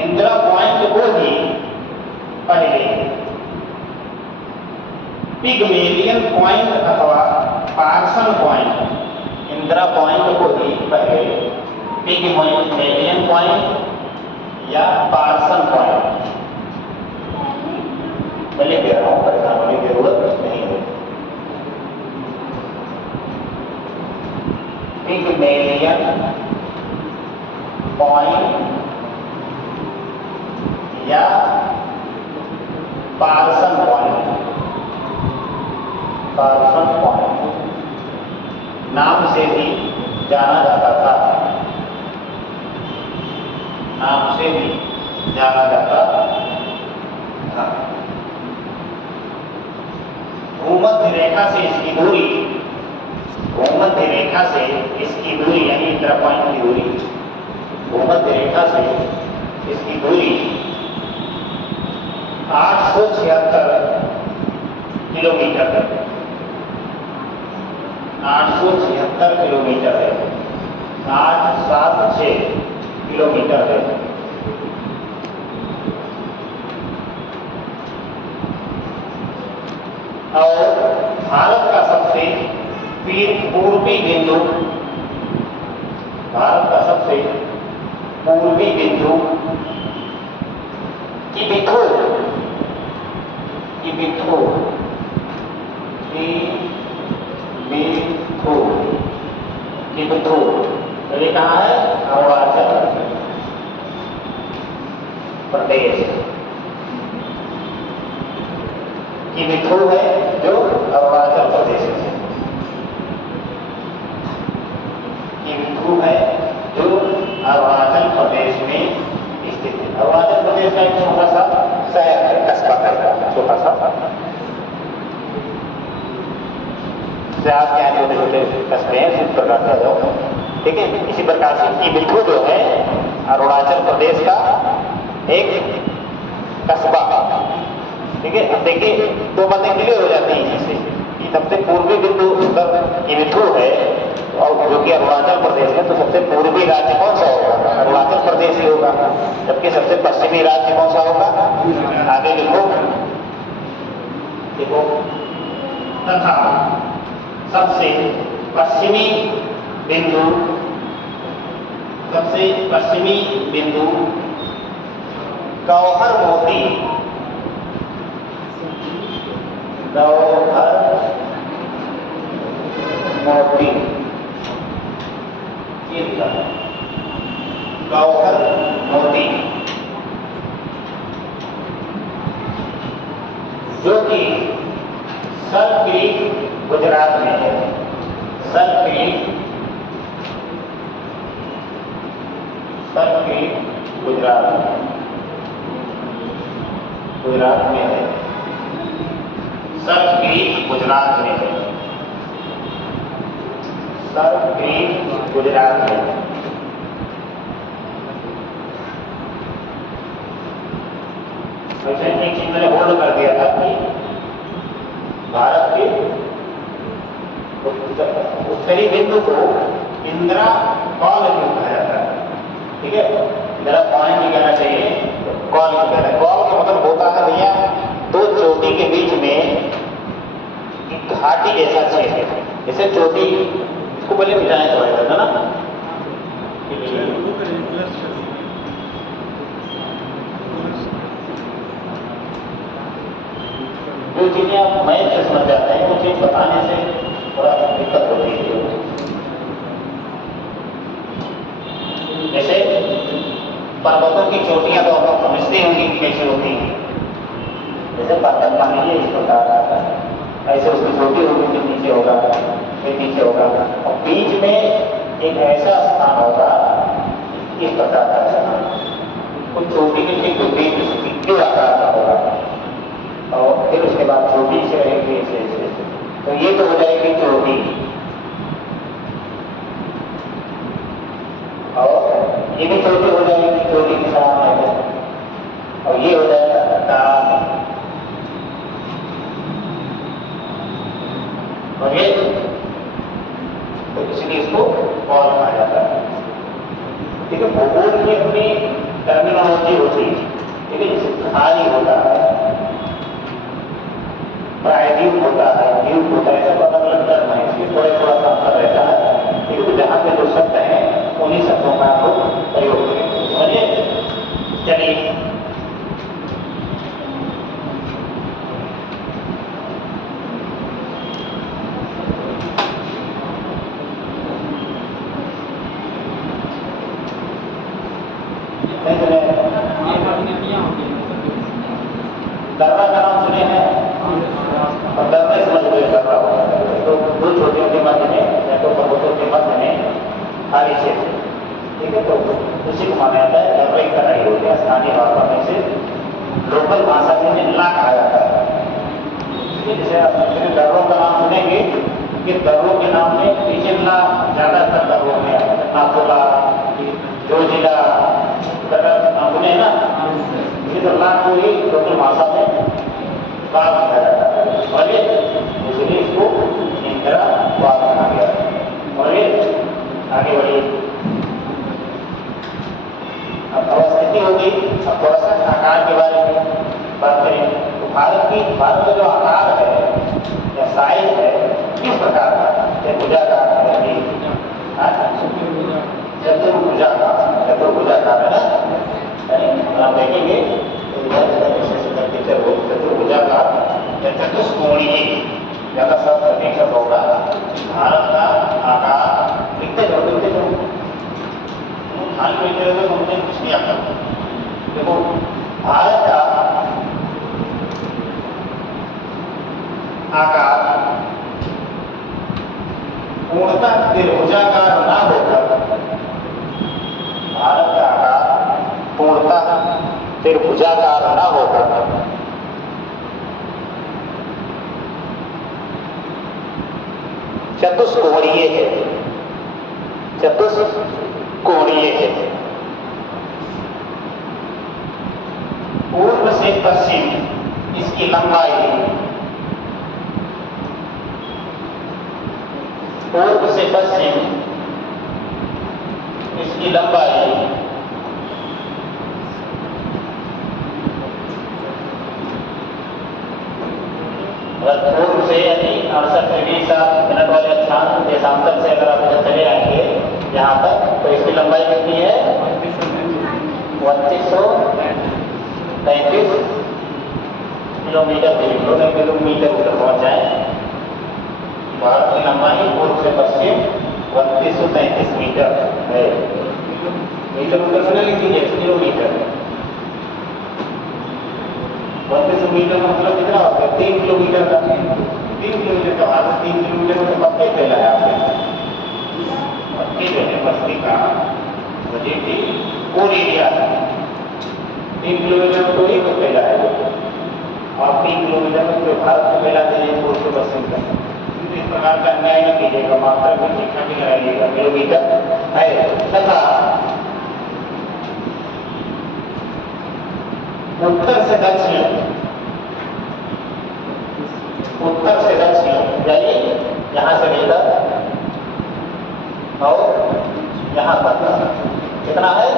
इंदिरा पॉइंट को ही पहले पिगमेलियन पॉइंट अथवा पार्सन पॉइंट, इंदिरा पॉइंट को ही पहले पिगमेलियन पॉइंट या पार्सन पॉइंट, मैं लिख दे रहा हूं, परेशान होने की जरूरत नहीं है। पिगमेलियन पॉइंट या पार्सन पॉइंट, पार्सन पॉइंट नाम से भी जाना जाता था, नाम से भी जाना जाता था। भूमध्य रेखा से इसकी दूरी, भूमध्य रेखा से इसकी दूरी यानी इंटर पॉइंट की दूरी, भूमध्य रेखा से इसकी दूरी 876 किलोमीटर है, 876 किलोमीटर है, 876 किलोमीटर है। और भारत का सबसे पूर्वी बिंदु, भारत का सबसे पूर्वी बिंदु किबिथु, किबिथु, किबिथु, किबिथु ये कहाँ है? अरुणाचल प्रदेश। किबिथु है जो अरुणाचल प्रदेश है, किबिथु है जो अरुणाचल प्रदेश में स्थित है। अरुणाचल प्रदेश का एक छोटा सा शहर है, कस्बा है, छोटा सा। आप यहाँ छोटे छोटे कस्बे हैं, इस प्रकार का हो, ठीक है। इसी प्रकार से किबिथु जो है अरुणाचल प्रदेश का एक कस्बा, ठीक है। अब देखिए दो बातें क्लियर हो जाती हैं इससे कि सबसे पूर्वी बिंदु अगर किबिथु है और जो कि अरुणाचल प्रदेश है, तो सबसे पूर्वी राज्य कौन सा होगा? अरुणाचल प्रदेश ही होगा। जबकि सबसे पश्चिमी राज्य कौन सा होगा? आगे लिखो, देखो, तथा सबसे पश्चिमी बिंदु, सबसे पश्चिमी बिंदु गौहर मोती, गौहर मोती, गौहर मोती जो कि सल क्रीक गुजरात में है, सल क्रीक, सल क्रीक गुजरात में, गुजरात में है, सल क्रीक गुजरात में है, सल क्रीक गुजरात में। वैसे एक चीज मैंने होल्ड कर दिया था कि भारत के उत्तरी बिंदु को इंदिरा कॉल क्यों कहा जाता है, ठीक है। इंदिरा पॉइंट नहीं कहना चाहिए, कॉल क्यों कहना है? कॉल का मतलब होता है भैया दो चोटी के बीच में एक घाटी जैसा क्षेत्र, जैसे चोटी इसको पहले मिटाएं तो है ना, जो चीजें आप मैथ से समझ जाते हैं वो चीज बताने से थोड़ा दिक्कत होती है। जैसे पर्वतों की चोटियां तो आप समझते होंगे कैसे होती हैं। जैसे पर्वत मान लीजिए इस प्रकार का, ऐसे उसकी चोटी होगी, फिर नीचे होगा, फिर नीचे होगा, और बीच में एक ऐसा स्थान होगा इस प्रकार का स्थान, कुछ चोटी के ठीक बिंदु आकार का होगा, और फिर उसके बाद चोटी से रहेगी ऐसे ऐसे, तो ये तो हो जाएगी चोटी, और ये भी चोटी हो जाएगी, चोटी के समान है, और ये हो जाएगा तारा, और ये तो इसलिए इसको कॉल कहा जाता है, ठीक है। भूगोल की अपनी टर्मिनोलॉजी होती है, ठीक है। जैसे खाली होता है, प्रायद्वीप होता है, द्वीप होता है, सब अलग अलग टर्म है, इसमें थोड़ा थोड़ा सा अंतर रहता है, ठीक है। जहाँ पे जो शब्द हैं उन्हीं शब्दों का आप लोग प्रयोग करें, समझिए। चलिए दर्रा का नाम सुने हैं, और दर्रा समझ गए, दर्रा तो दो छोटियों के मध्य में या तो पर्वतों के मध्य में खाली क्षेत्र, ठीक है। तो उसी को माना जाता है दर्रा की तराई होती है, स्थानीय भाषा में से लोकल भाषा में ला कहा जाता है, ठीक है। जैसे आप दर्रों का नाम सुनेंगे उनके दर्रों के नाम में पिछला ज़्यादातर दर्रों में नाथुला, जोजिला, अपने ना इस अल्लाह को ही लोकल भाषा में बात किया जाता है और ये इसलिए इसको इंदिरा बात कहा गया और ये आगे बढ़ी। अब अवस्थिति होगी। अब थोड़ा सा आकार के बारे में बात करें तो भारत का जो आकार है या साइज है किस प्रकार का है? भुजाकार है, चतुर्भुजाकार है ना। आप देखेंगे चतुर्भुजाकार या चतुष्कोणीय ज्यादा शब्द अधिक शब्द होगा। भारत का आकार दिखते खाली बैठे हुए हमने कुछ नहीं आता। देखो भारत का आकार पूर्णतः त्रिभुजाकार न होकर, भारत का आकार पूर्णतः त्रिभुजाकार न होकर चतुष्कोणीय है। चतुष्कोणीय है। पूर्व से पश्चिम इसकी लंबाई, पूर्व से पश्चिम इसकी लंबाई पूर्व से यानी 68 वाले अक्षांश देशांतर से अगर आप चले आएंगे यहाँ तक तो इसकी लंबाई कितनी है? 3233 किलोमीटर तक पहुँच जाए। भारत की लंबाई पूर्व से पश्चिम 3233 मीटर है। मीटर में लिख दीजिए किलोमीटर। 32 मीटर का मतलब कितना होता है? 3 किलोमीटर का। 3 किलोमीटर का भारत 3 किलोमीटर में तो पत्ते फैला है आपके पत्ते जो है बस्ती का मुझे भी पूरी एरिया है 3 किलोमीटर में तो ही तो फैला है। आप 3 किलोमीटर में तो भारत को फैला दीजिए पूर्व से पश्चिम का। इस प्रकार का अन्याय न कीजिएगा, मात्रा में शिक्षा भी लगाइएगा। किलोमीटर है तथा उत्तर से दक्षिण, उत्तर से दक्षिण यानी यहाँ से लेकर और यहाँ तक कितना है?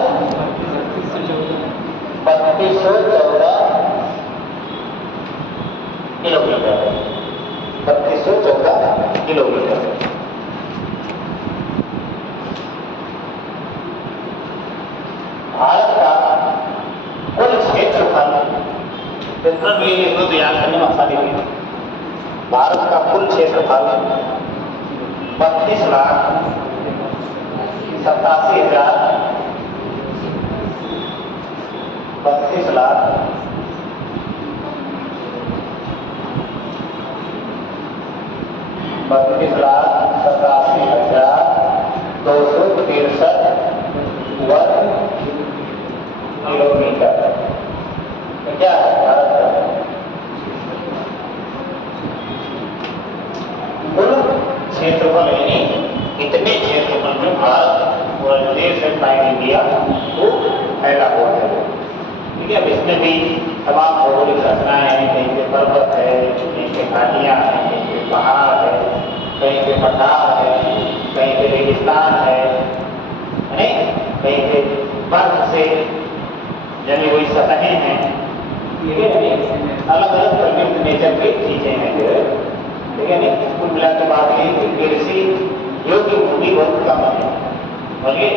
3214 किलोमीटर। 3214 किलोमीटर। भारत का कुल क्षेत्रफल इसको तो याद करने में आसानी हुई। भारत का कुल क्षेत्रफल 32,87,000 32,87,263 वर्ग किलोमीटर। क्या है भारत का कुल क्षेत्रफल? यानी इतने क्षेत्रफल में भारत पूरा देश है, इंडिया वो फैला हुआ है। ठीक है। अब इसमें भी तमाम भौगोलिक रचनाएं हैं। कहीं पे पर्वत है, कहीं पे घाटियां हैं, कहीं पे पहाड़ है, कहीं पे पठार है, कहीं पे रेगिस्तान है, कहीं पे बर्फ से जमी हुई सतहें हैं। ठीक है। अलग अलग प्रकृति नेचर की चीजें हैं जो है। ठीक है। कुल मिला के बात ये कि कृषि योग्य भूमि बहुत कम है। और ये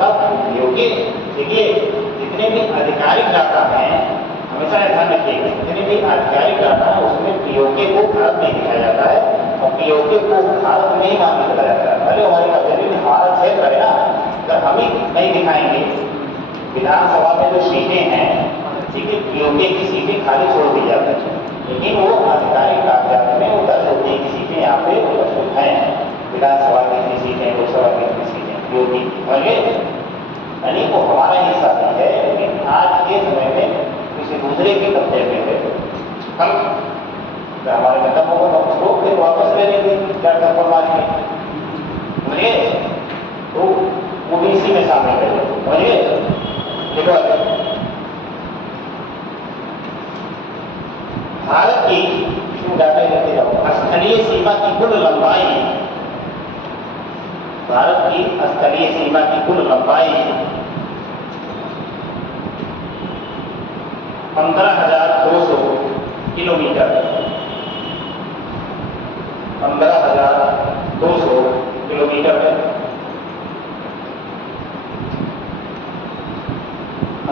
तब योग्य देखिए जितने भी आधिकारिक डाटा हैं हमेशा ध्यान रखिएगा, जितने भी आधिकारिक डाटा है उसमें पीओके को भारत नहीं दिखाया जाता है और पीओके को भारत में ही मान लिया जाता है। भले हमारी कब्जे में भारत क्षेत्र है ना, अगर हम ही नहीं दिखाएंगे विधानसभा में जो सीटें हैं, ठीक है, पीओके की सीटें खाली छोड़ दी जाती है, लेकिन वो आधिकारिक कागजात में वो दर्ज होती है कि सीटें यहाँ पे उपस्थित हैं। विधानसभा की इतनी सीटें, लोकसभा की इतनी सीटें, योगी यानी वो हमारा हिस्सा नहीं है। लेकिन आज के समय में किसी दूसरे के कब्जे में है। हम क्या टप्पर मारेंगे, समझिए, तो वो भी इसी में शामिल है, समझिए। देखो भारत की डाटा लेते जाओ, स्थलीय सीमा की कुल लंबाई, भारत की स्थलीय सीमा की कुल लंबाई 15,200 किलोमीटर, 15,200 किलोमीटर है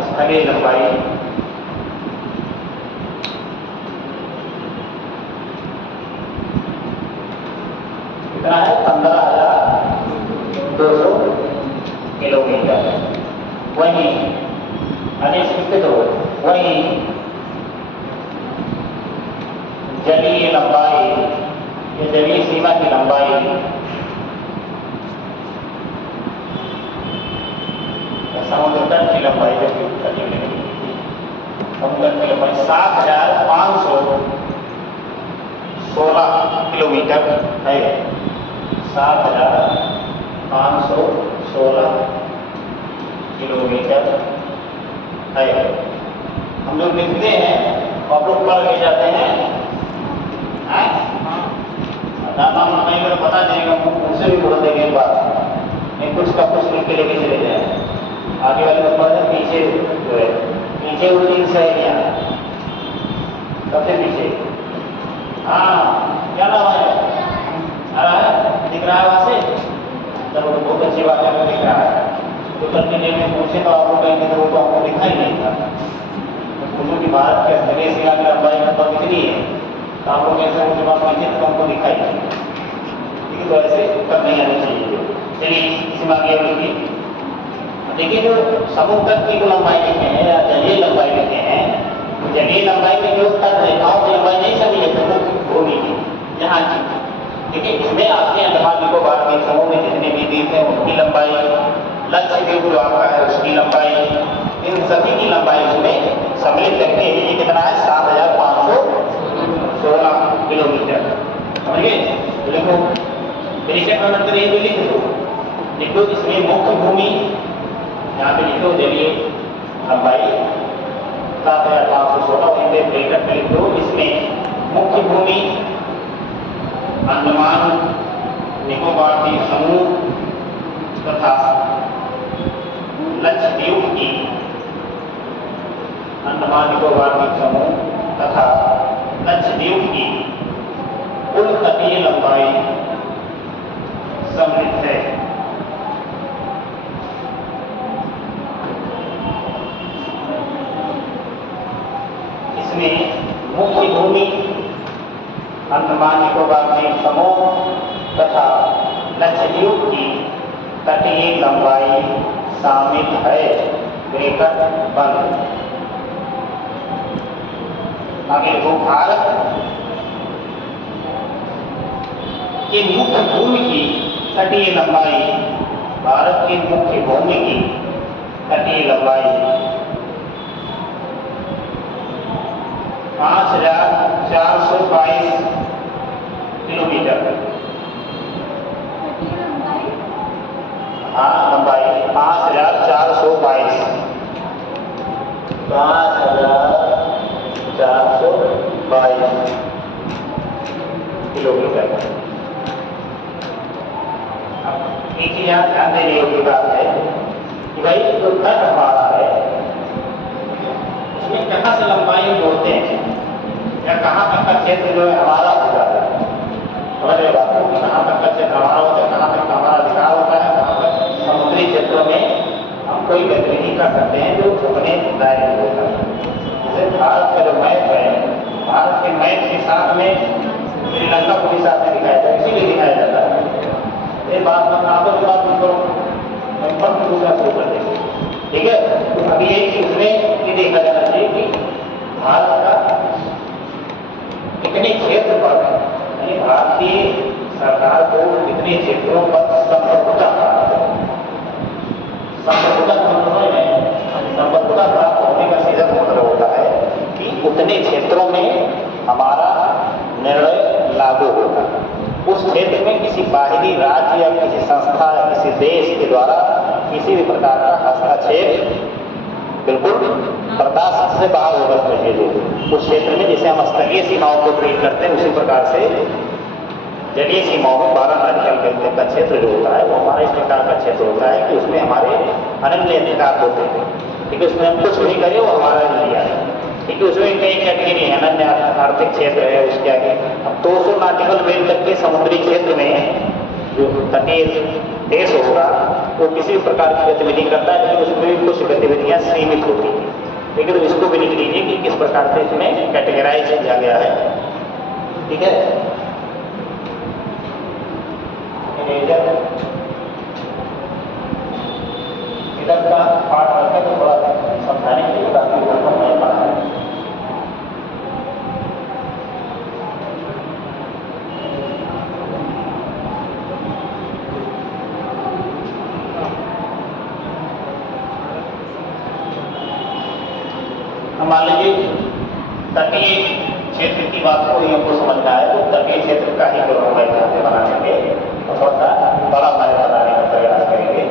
स्थलीय लंबाई। कितना है? 15,200 किलोमीटर। वहीं अनिश्चित हो, वहीं जलीय लंबाई, ये जलीय सीमा की लंबाई समुद्र तट की लंबाई, जो समुद्र की लंबाई 7,516 किलोमीटर है, 7,516 किलोमीटर है। हम लोग लिखते हैं और लोग पढ़ के जाते हैं, नहीं मेरे पता नहीं, उनसे भी बोल देंगे एक बार, नहीं कुछ का कुछ लिख के लेके चले जाए, आगे वाले नंबर है पीछे, जो है पीछे वो 3 शहरियाँ सबसे पीछे। हाँ, क्या नाम है? आ रहा है, दिख रहा है वहाँ से? चलो बहुत अच्छी बात है, दिख रहा है। तो कल के लिए में पूछे तो आपको कहेंगे तो वो तो आपको दिखा ही नहीं था। पूछो कि भारत के स्थलीय सीमा की लंबाई लगभग कितनी है, तो आप लोग कैसे उनके पास पहुंचे तो हमको दिखाई नहीं। ठीक है, तो ऐसे उत्तर नहीं आनी चाहिए। चलिए सीमा की अवधि देखिए, जो समुद्र तट की लंबाई लिखे हैं या जलीय लंबाई लिखे हैं, जलीय लंबाई में जो तट रेखाओं की लंबाई नहीं सभी है, मुख्य भूमि की यहाँ की। ठीक है, इसमें आपके अंडमान निकोबार द्वीप समूह में जितने भी द्वीप हैं उनकी लंबाई, लक्षद्वीप जो आपका है उसकी लंबाई, इन सभी की लंबाई उसमें सम्मिलित करके ये कितना है? 7,516 किलोमीटर। समझिए, लिखो, फिर इसे प्रमाण ये भी लिख दो, लिखो इसमें मुख्य भूमि, यहाँ पे लिखो जलीय लंबाई 7,516, इसे ब्रैकेट में लिख दो। इसमें मुख्य भूमि अंडमान निकोबार द्वीप समूह तथा लक्षद्वीप की, अंडमान निकोबार द्वीप समूह तथा लक्षद्वीप की कुल तटीय लंबाई सम्मिलित है। इसमें मुख्य भूमि अंडमान निकोबार द्वीप समूह तथा लक्षद्वीप की तटीय लंबाई शामिल है, ब्रैकेट बंद। आगे वो भारत के मुख्य भूमि की तटीय लंबाई, भारत की मुख्य भूमि की तटीय लंबाई 5,422 किलोमीटर। हाँ, लंबाई 5,422 किलोमीटर। एक चीज यहाँ ध्यान देने योग्य बात है कि भाई जो तट हमारा है उसमें कहाँ से लंबाई जोड़ते हैं या कहाँ तक का क्षेत्र जो है हमारा होता है। समझ रहे बात को, कहाँ तक का क्षेत्र हमारा होता है, कहाँ तक का हमारा अधिकार होता है, कहाँ तक समुद्री क्षेत्रों में हम कोई गतिविधि कर सकते हैं जो अपने दायरे में होता है। जैसे भारत का जो मैप है, भारत के मैप के साथ में श्रीलंका को भी साथ में दिखाया जाता है, इसीलिए दिखाया जाता है। ये बात आपस में बात करो, फर्क दूसरा शुरू कर देंगे। ठीक है, तो अभी एक उसमें ये देखा जाना चाहिए कि भारत का कितने क्षेत्र पर, भारतीय सरकार को कितने क्षेत्रों पर संप्रभुता प्राप्त है। संप्रभुता संप्रभुता प्राप्त होने का सीधा मतलब होता है कि उतने क्षेत्रों में हमारा निर्णय लागू होता है। उस क्षेत्र में किसी बाहरी राज्य या किसी संस्था या किसी देश के द्वारा किसी भी प्रकार का हस्तक्षेप बिल्कुल बर्दाश्त से बाहर होगा समझिए। जो उस क्षेत्र में जैसे हम स्थलीय सीमाओं को ट्रीट करते हैं, उसी प्रकार से जलीय सीमाओं में 12 नाटिकल मील का क्षेत्र जो होता है वो हमारा इस प्रकार का क्षेत्र होता है कि उसमें हमारे अनन्य अधिकार होते हैं। ठीक है, उसमें हम कुछ भी करें वो हमारा एरिया है। ठीक है, उसमें कई कैटेगरी है, अनन्य आर्थिक क्षेत्र है, उसके आगे अब 200 नाटिकल मील तक के समुद्री क्षेत्र में जो तटीय देश होगा वो किसी भी प्रकार की गतिविधि करता है, लेकिन उसमें भी कुछ गतिविधियां सीमित होती हैं। ठीक है, तो इसको भी लिख लीजिए कि किस प्रकार से इसमें कैटेगराइज किया गया है। ठीक है, इधर का पाठ रखें तो थोड़ा समझाने के लिए काफी नहीं पड़ा है। मान लीजिए तटीय क्षेत्र की बात को ही हमको समझना है, तो तटीय क्षेत्र का ही मैप बनाएंगे और थोड़ा सा बड़ा मैप बनाने का प्रयास करेंगे।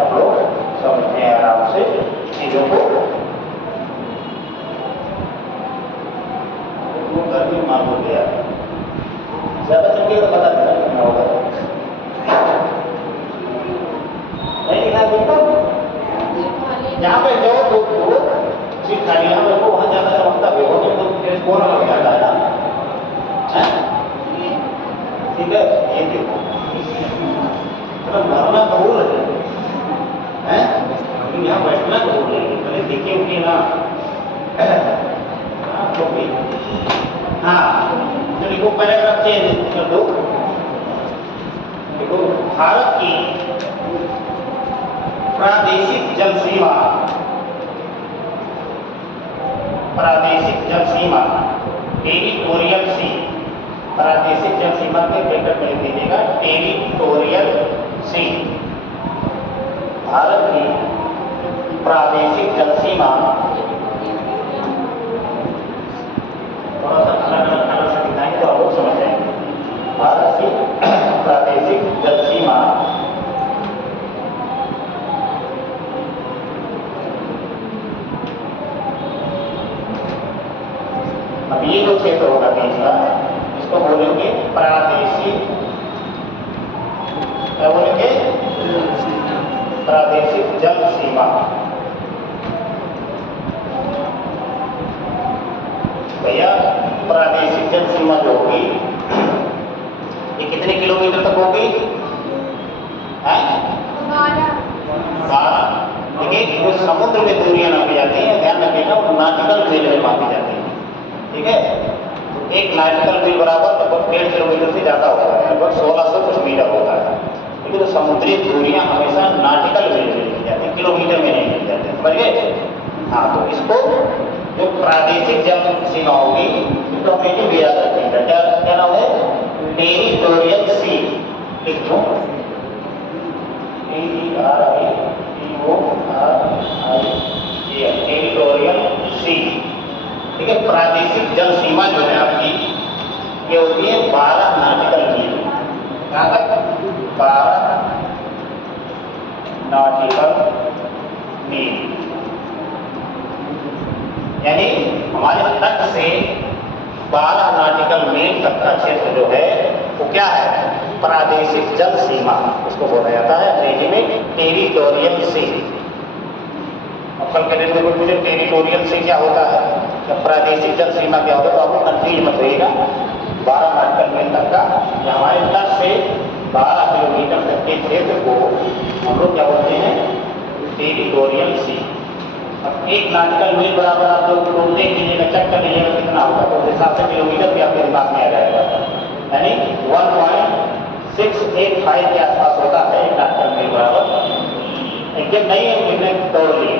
आप लोग समझते हैं आराम से चीजों को। गर्मी मार हो गया, ज्यादा चलिए तो पता नहीं होगा। नहीं दिखाई देता जहाँ पे जाओ तो सीट खाली यहाँ पे वहाँ ज्यादा चमकता भी हो तो कोना लग जाता है ना। ठीक है, ये देखो मरना कबूल है, लेकिन यहाँ बैठना कबूल है। पहले देखिए उनकी ना हाँ तो देखो पैराग्राफ चेंज कर दो। देखो भारत की प्रादेशिक जल सीमा, प्रादेशिक जल सीमा टेरिटोरियल सी, प्रादेशिक जल सीमा के ब्रैकेट में लिख दीजिएगा टेरिटोरियल सी। भारत की प्रादेशिक जल सीमा, थोड़ा सा अलग से दिखाएंगे तो आप लोग समझ जाएंगे। भारत की प्रादेशिक जल सीमा अब ये जो क्षेत्र होगा देश का, इसको बोलेंगे प्रादेशिक, क्या बोलेंगे? प्रादेशिक जल सीमा। भैया प्रादेशिक जल सीमा जो होगी ये कितने किलोमीटर तक होगी? 12। देखिए जो समुद्र में दूरियां नापी जाती हैं, ध्यान रखिएगा, वो नाटिकल मील में मापी जाती है। ठीक है, तो एक नाटिकल मील बराबर लगभग 1.5 किलोमीटर से ज्यादा होता है, लगभग 1600 कुछ मीटर होता है। लेकिन तो समुद्री दूरियां हमेशा नाटिकल मील में लिखी जाती है, किलोमीटर में नहीं लिखी जाती, समझ गए? हाँ, तो इसको जो प्रादेशिक जल सीमा होगी तो हमें भी याद रखिएगा, क्या नाम है? टेरिटोरियल सी। लिख दो टेरिटोरियल सी। ठीक है, प्रादेशिक जल सीमा जो है आपकी ये होती है 12 नाटिकल मील। कहाँ तक? 12 नाटिकल मील, यानी हमारे तट से 12 नाटिकल मील तक का क्षेत्र जो है वो क्या है? प्रादेशिक जल सीमा, उसको बोला जाता है अंग्रेजी में टेरिटोरियल सी। अब कल के दिन में कोई पूछे टेरिटोरियल सी क्या होता है या प्रादेशिक जल सीमा क्या होता है, तो आपको कंफ्यूज मत होइएगा। 12 नाटिकल मील तक का या हमारे तट से 12 किलोमीटर तक के क्षेत्र को हम लोग क्या बोलते हैं? टेरिटोरियल सी। अब एक नाटिकल मील बराबर आप लोग टोल देख लीजिएगा, चेक कर लीजिएगा कितना होगा, तो उस हिसाब से किलोमीटर भी आपके दिमाग में आ जाएगा। यानी 1.685 के आसपास होता है एक नाटिकल मील बराबर। एग्जैक्ट नहीं है कितने तोड़ लिए,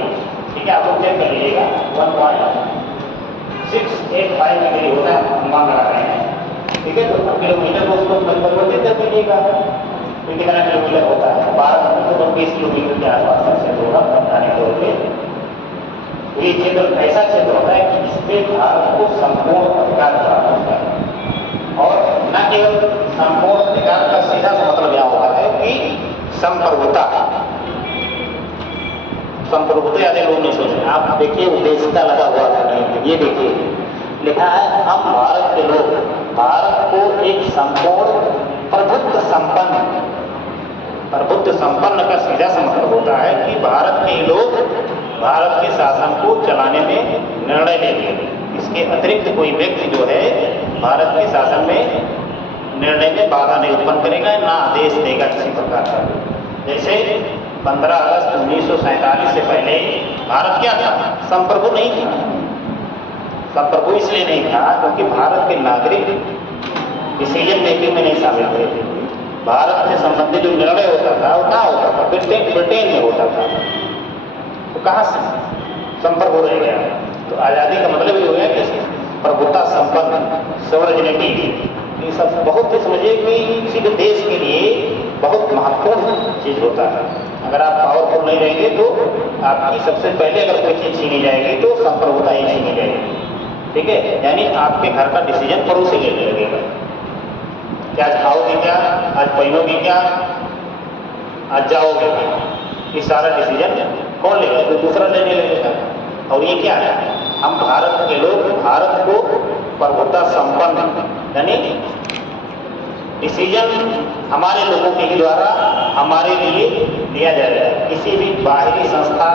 ठीक है, आप लोग चेक कर लीजिएगा। 1.685 के लिए होता है, अनुमान लगा रहे हैं। ठीक है, तो किलोमीटर को उसको परिवर्तित कर दीजिएगा तो कितना किलोमीटर होता है? 12 से 20 किलोमीटर के आसपास क्षेत्र होगा बताने तौर पर। ये क्षेत्र ऐसा क्षेत्र होता है कि इसमें भारत को संपूर्ण अधिकार प्राप्त होता है संप्रभुता, संप्रभुता यानी लोग नहीं सोच रहे। आप देखिए उद्देश्यता लगा हुआ है, ये देखिए लिखा है हम भारत के लोग भारत को एक संपूर्ण प्रभुत्व संपन्न, प्रभुत्व संपन्न का सीधा सा मतलब होता है कि भारत के लोग भारत के शासन को चलाने में निर्णय लेंगे। इसके अतिरिक्त कोई व्यक्ति जो है भारत के शासन में निर्णय में बाधा नहीं उत्पन्न करेगा, ना आदेश देगा किसी प्रकार का। जैसे 15 अगस्त 1947 से पहले भारत क्या था? संप्रभु नहीं था। संप्रभु इसलिए नहीं था क्योंकि भारत के नागरिक डिसीजन मेकिंग में नहीं शामिल थे। भारत से संबंधित जो निर्णय होता था वो कहाँ होता था? ब्रिटेन में होता था। तो कहाँ से संप्रभु रह गया? तो आज़ादी का मतलब ये हो गया कि प्रभुता संपन्न, सॉवरेनिटी, ये सब बहुत ही समझिए कि किसी भी देश के लिए बहुत महत्वपूर्ण चीज़ होता है। अगर आप पावरफुल नहीं रहेंगे तो आपकी सबसे पहले अगर कोई चीज़ छीनी जाएगी तो संप्रभुता ही छीनी जाएगी। ठीक है, यानी आपके घर का डिसीजन पड़ोसी लेने लगेगा कि आज खाओगे क्या, आज पहनोगे क्या, आज जाओगे क्या, ये सारा डिसीजन कौन लेगा? तो दूसरा लेने लगेगा। और ये क्या है? हम भारत के लोग भारत को प्रभुता संपन्न यानी डिसीजन हमारे लोगों के ही द्वारा हमारे लिए लिया जाएगा। किसी भी बाहरी संस्था,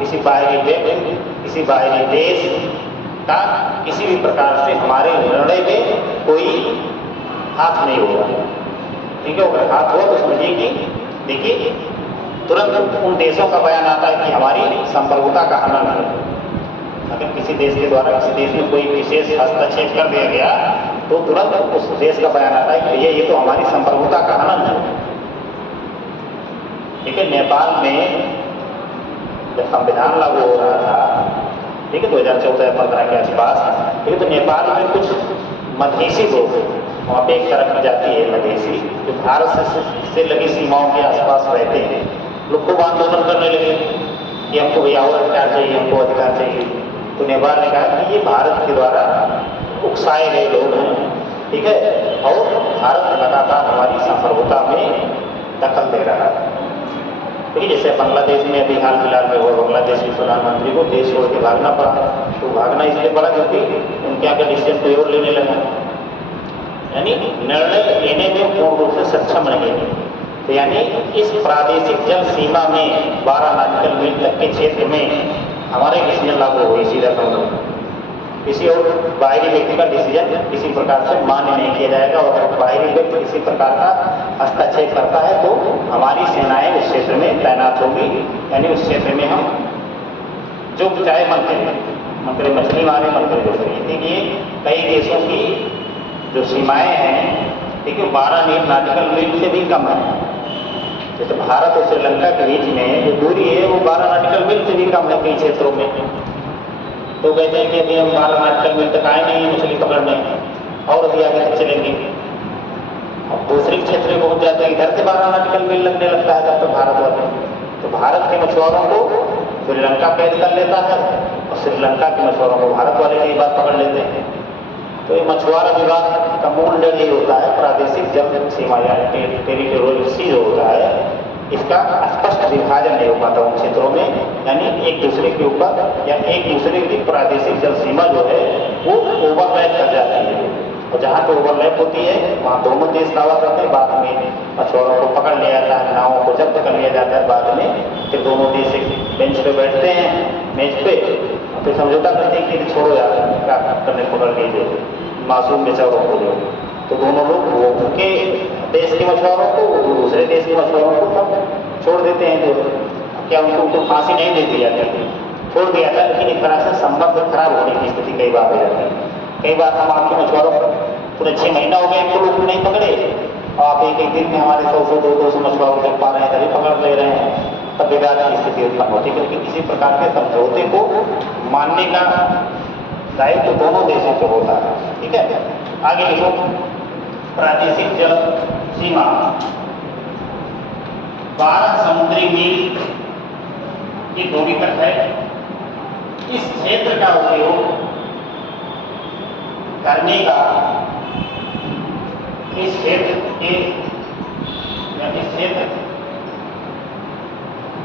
किसी बाहरी व्यक्ति, किसी बाहरी देश का किसी भी प्रकार से हमारे निर्णय में कोई हाथ नहीं होगा। ठीक है, अगर हाथ हो तो समझिए कि देखिए तुरंत उन देशों का बयान आता है कि हमारी संप्रभुता का हनन है। अगर किसी देश के द्वारा किसी देश में कोई विशेष हस्तक्षेप कर दिया गया तो तुरंत उस देश का बयान आता है कि भैया ये तो हमारी संप्रभुता का हनन है। ठीक है, नेपाल में जब संविधान लागू हो रहा था, ठीक है, 2014-15 के आसपास, ठीक है, तो नेपाल में कुछ मधेसी लोग वहाँ पे एक तरफ की जाती है मधेसी जो भारत से लगी सीमाओं के आसपास रहते हैं, लोग खूब आंदोलन करने लगे कि हमको भैया और अधिकार चाहिए, हमको अधिकार चाहिए। तो नेपाल ने कहा कि ये भारत के द्वारा उकसाए गए लोग हैं, ठीक है, और भारत लगातार हमारी संप्रभुता में दखल दे रहा है। ठीक है, जैसे बांग्लादेश में अभी हाल फिलहाल में हुआ, बांग्लादेश के प्रधानमंत्री को देश छोड़ के भागना पड़ा। तो भागना इसलिए पड़ा क्योंकि उनके आगे डिसीजन कोई और लेने लगा, यानी निर्णय लेने में पूर्ण रूप से सक्षम नहीं है। तो यानी इस प्रादेशिक जल सीमा में 12 नॉटिकल मील तक के क्षेत्र में हमारे डिसीजन लागू हुई, सीधा समझो। किसी और बाहरी व्यक्ति का डिसीजन किसी प्रकार से मान्य नहीं किया जाएगा, और अगर बाहरी व्यक्ति किसी प्रकार का हस्तक्षेप करता है तो हमारी सेनाएं उस क्षेत्र में तैनात होगी, यानी उस क्षेत्र में हम जो चाहे मन करे मछली मारे, मन करे जो करिए। देखिए कई देशों की जो सीमाएं हैं, ठीक है, 12 नॉटिकल मील से भी कम है। जैसे भारत और श्रीलंका के बीच में जो दूरी है वो 12 नॉटिकल मील से भी कम है कई क्षेत्रों में। तो कहते हैं कि अभी हम 12 नॉटिकल मील तक आए नहीं मछली पकड़ने, और अभी आगे तक चलेंगे। अब दूसरे क्षेत्र में पहुंच जाते हैं, इधर से 12 नॉटिकल मील लगने लगता है तब तो भारत वाले। तो भारत के मछुआरों को श्रीलंका कैद कर लेता है और श्रीलंका के मछुआरों को भारत वाले कई बार पकड़ लेते हैं। तो ये मछुआरा विभाग का मूल डर ये होता है, प्रादेशिक जल सीमा या टेरिटोरियल सी जो होता है, इसका स्पष्ट विभाजन नहीं हो पाता उन क्षेत्रों में, यानी एक दूसरे के ऊपर या एक दूसरे की प्रादेशिक जल सीमा जो है वो ओवरलैप कर जाती है। और जहाँ पे ओवरलैप होती है वहाँ दोनों देश दावा करते हैं, बाद में मछुआरों को पकड़ लिया जाता है, नावों को जब्त कर लिया जाता है। बाद में फिर दोनों देश एक बेंच पे बैठते हैं, मेज पे, फिर समझौता करते हैं कि छोड़ो यार, क्या करने पकड़ लीजिए मासूम बेचारों को जो। तो दोनों लोग वो उनके देश के मछुआरों को, दूसरे देश के मछुआरों को सब छोड़ देते हैं। जो क्या उनको फांसी नहीं दे दी जाती, छोड़ दिया जाता है, लेकिन एक तरह से संबंध खराब होने की स्थिति कई बार हो जाती है। कई बार हम आपके मछुआरों पूरे 6 महीना हो गए एक लोग नहीं पकड़े, और आप एक दिन में हमारे 100-200 मछुआरों को पा रहे हैं, तभी पकड़ ले रहे हैं, तब विवाद की स्थिति उत्पन्न होती है। क्योंकि किसी प्रकार के समझौते को मानने का दायित्व तो दोनों देशों को होता है। ठीक है, आगे लिखो, प्रादेशिक जल सीमा 12 समुद्री मील की दूरी तक है। इस क्षेत्र का उपयोग करने का इस क्षेत्र के या इस क्षेत्र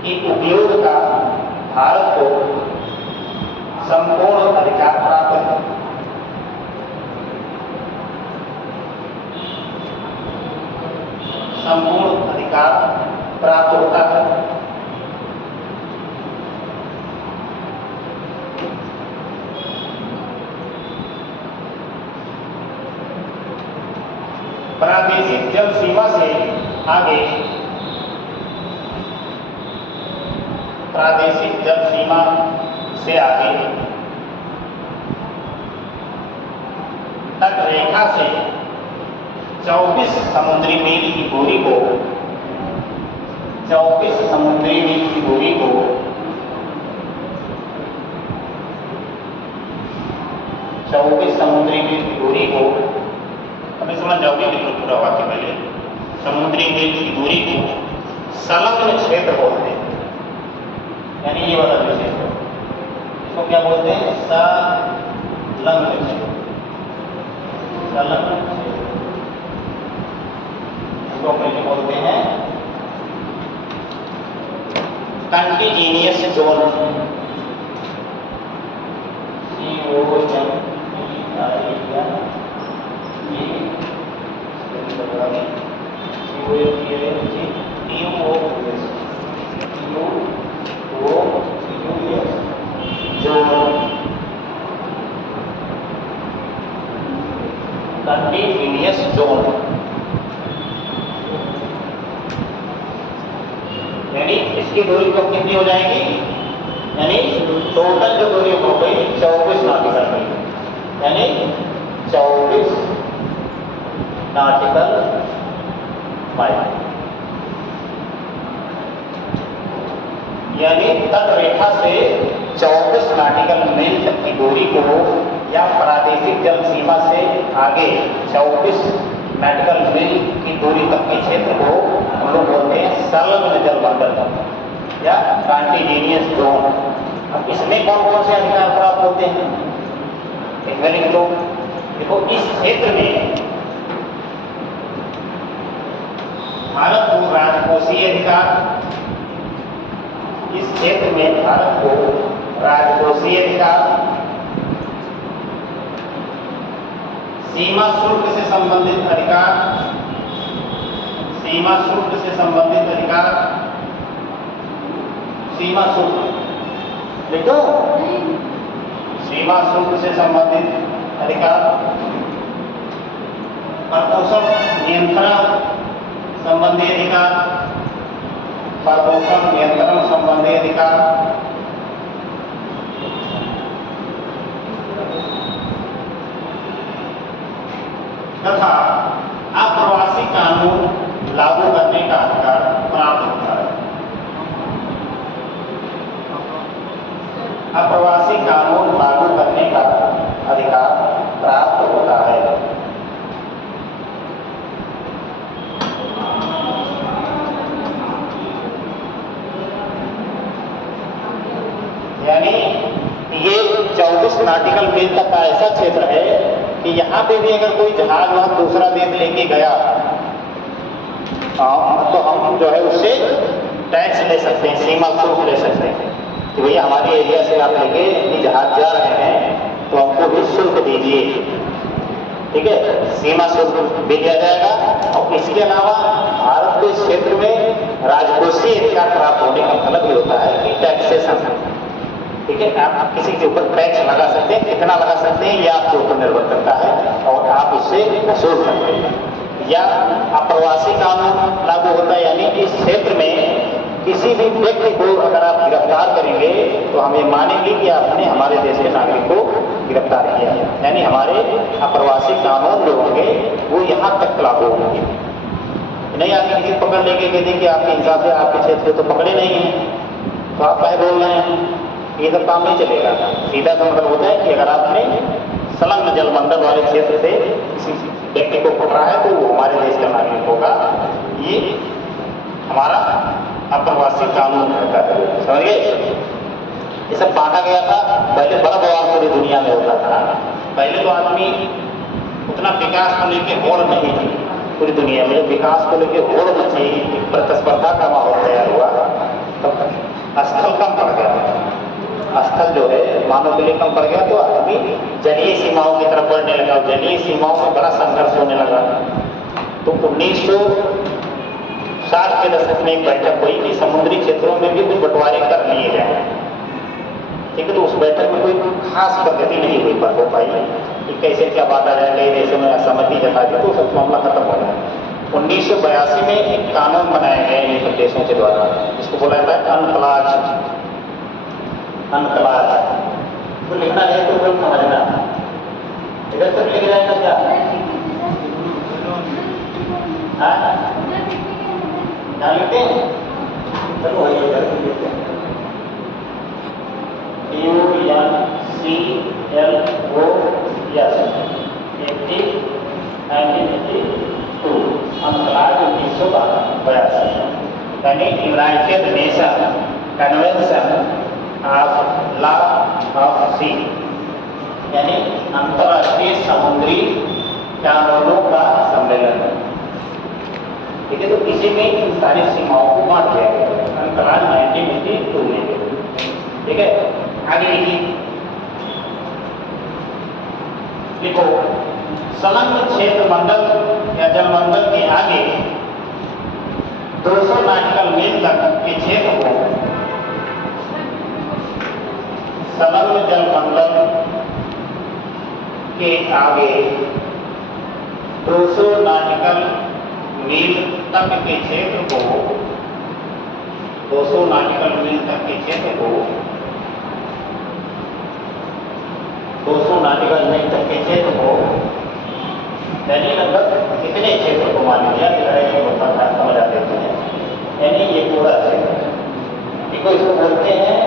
के उपयोग का भारत को संपूर्ण अधिकार प्राप्त है। संपूर्ण अधिकार प्राप्त होता है। प्रादेशिक जल सीमा से आगे, प्रादेशिक जल सीमा से आगे तट रेखा से 24 समुद्री मील की दूरी को 24 समुद्री मील की दूरी को समुद्री मील की दूरी को अभी समझ जाओगे बिल्कुल पूरा वाक्य पहले। समुद्री मील की दूरी को संलग्न क्षेत्र बोलते हैं, यानी ये वाला जो क्षेत्र इसको क्या बोलते हैं? संलग्न क्षेत्र। संलग्न क्षेत्र इसको पहले बोलते हैं कंटिन्यूअस जोन। कंटिन्यूअस जोन यानी इसकी दूरी कब कितनी हो जाएगी? यानी टोटल जो दूरी हो गई 24 नॉटिकल मील, यानी 24 नॉटिकल माइल, यानी तट रेखा से 24 नॉटिकल मील तक की दूरी को या प्रादेशिक जल सीमा से आगे 24 नॉटिकल मील की दूरी तक के क्षेत्र को हम लोग बोलते हैं संलग्न जल मंडल या कंटिन्यूअस जोन। अब इसमें कौन कौन से अधिकार प्राप्त होते हैं? एक बार लिख लो। देखो, इस क्षेत्र में भारत को राजकोषीय अधिकार, इस क्षेत्र में भारत को राजकोषीय अधिकार, सीमा शुल्क से संबंधित अधिकार, सीमा शुल्क से संबंधित अधिकार, सीमा शुल्क देखो, सीमा शुल्क से संबंधित अधिकार, प्रदूषण नियंत्रण संबंधी अधिकार, प्रदूषण नियंत्रण संबंधी अधिकार, तथा अप्रवासी कानून लागू करने का अधिकार प्राप्त होता है। अप्रवासी कानून लागू करने का अधिकार प्राप्त होता है। यानी ये 24 नॉटिकल मील तक का ऐसा क्षेत्र है कि यहाँ पे भी अगर कोई जहाज वहाँ दूसरा देश लेके गया तो हम जो है उससे टैक्स ले सकते हैं, सीमा शुल्क ले सकते हैं कि भैया हमारे एरिया से आप लेके जहाज जा रहे हैं तो हमको भी शुल्क दीजिए। ठीक है, सीमा शुल्क भी दिया जाएगा। और इसके अलावा भारत के क्षेत्र में राजकोषीय अधिकार प्राप्त होने का मतलब ये होता है कि टैक्सेशन। ठीक है, आप किसी के ऊपर टैक्स लगा सकते हैं, कितना लगा सकते हैं ये आपके ऊपर निर्भर करता है और आप उससे वसूल सकते हैं। या अप्रवासी कानून लागू होता है, यानी इस क्षेत्र में किसी भी व्यक्ति को अगर आप गिरफ्तार करेंगे तो हम ये मानेंगे कि आपने हमारे देश के नागरिक को गिरफ्तार किया, यानी हमारे अप्रवासी कानून जो होंगे वो यहाँ तक लागू होंगे। नहीं आगे किसी पकड़ लेके कहते कि आपके हिसाब से आपके क्षेत्र तो पकड़े नहीं हैं तो आप कहे बोल रहे हैं, ये सब काम नहीं चलेगा। सीधा सा मतलब होता है कि अगर आपने संलग्न जलमंडल वाले क्षेत्र से किसी व्यक्ति को पकड़ा है तो वो हमारे देश का नागरिक होगा। ये हमारा अप्रवासी कानून रहता है, समझिए। ये सब बांटा गया था, पहले बड़ा बवाल पूरी दुनिया में होता था। पहले तो आदमी उतना विकास को लेकर होड़ नहीं थी पूरी दुनिया में। जब विकास को लेकर होड़ मची, प्रतिस्पर्धा का माहौल तैयार हुआ, तब स्थल कम पड़ गया, स्थल जो है मानव के लिए कम पड़ गया, तो आदमी जलीय सीमाओं की तरफ बढ़ने लगा, जलीय सीमाओं में बड़ा संघर्ष होने लगा। तो 1960 के दशक में एक बैठक हुई कि समुद्री क्षेत्रों में भी कुछ बंटवारे कर लिए जाए। ठीक है, तो उस बैठक में कोई खास प्रगति नहीं हुई पर हो पाई कि कैसे क्या बांटा जाए, कई देशों में असहमति जता दी, तो सब मामला खत्म हो गया। 1982 में एक कानून बनाया गया इन सब देशों के द्वारा, इसको बोला जाता है अनक्लाज। अनक्लाज तो लिखना है तो लोग समझना, इधर तक लिख जाएगा क्या? यहाँ लिखते हैं, चलो वही इधर लिखते हैं UNCLOS 1982 अनक्लाज 1982, यानी United Nation Convention of Law of Sea, यानी अंतर्राष्ट्रीय समुद्री कानूनों का सम्मेलन। ठीक है, तो इसी में इन सारी सीमाओं को बांट दिया गया अंतराल 1982 में। ठीक है, आगे लिखिए, लिखो संलग्न क्षेत्र मंडल या जलमंडल के आगे 200 नॉटिकल मील तक के क्षेत्र को संलग्न जलमंडल के आगे 200 नॉटिकल मील तक के क्षेत्र को 200 नॉटिकल मील तक के क्षेत्र को 200 नॉटिकल मील तक के क्षेत्र को, यानी लगभग कितने क्षेत्र को मान लीजिए समझ आ देते हैं, यानी ये पूरा क्षेत्र, देखो इसको बोलते हैं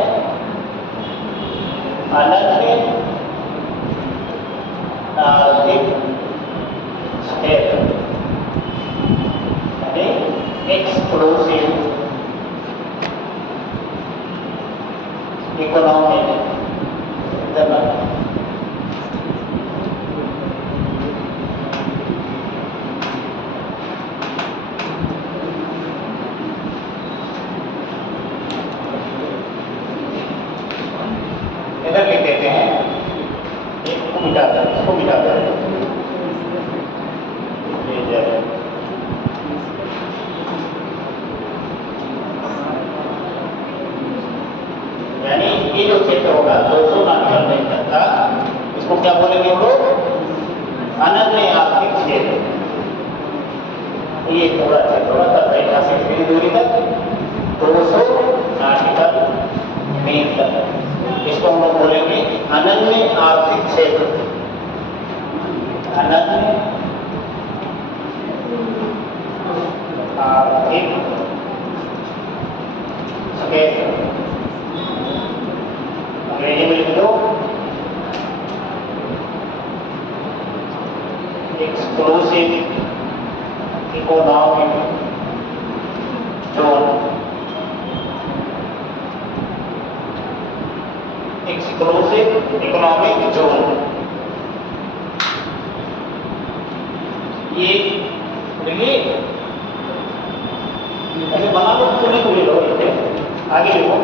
अनन्य आर्थिक क्षेत्र, यानी एक्सक्लूसिव इकोनॉमिक जोन। इधर लिख देते हैं, इसको मिटा दें, इसको मिटा दें, यानी ये जो क्षेत्र होगा 200 नॉटिकल मील तक का, इसको क्या बोलेंगे हम लोग? अनन्य आर्थिक क्षेत्र। ये पूरा क्षेत्र होगा 88 किमी दूरी तक 200 नॉटिकल मील तक, इसको हम लोग बोलेंगे अनन्य आर्थिक क्षेत्र। अनन्य आर्थिक क्षेत्र, अंग्रेजी में लिख दो exclusive economic zone. Exclusive economic zone, ये देखिए ऐसे बना लो, पूरे को ले लो, आगे लिखो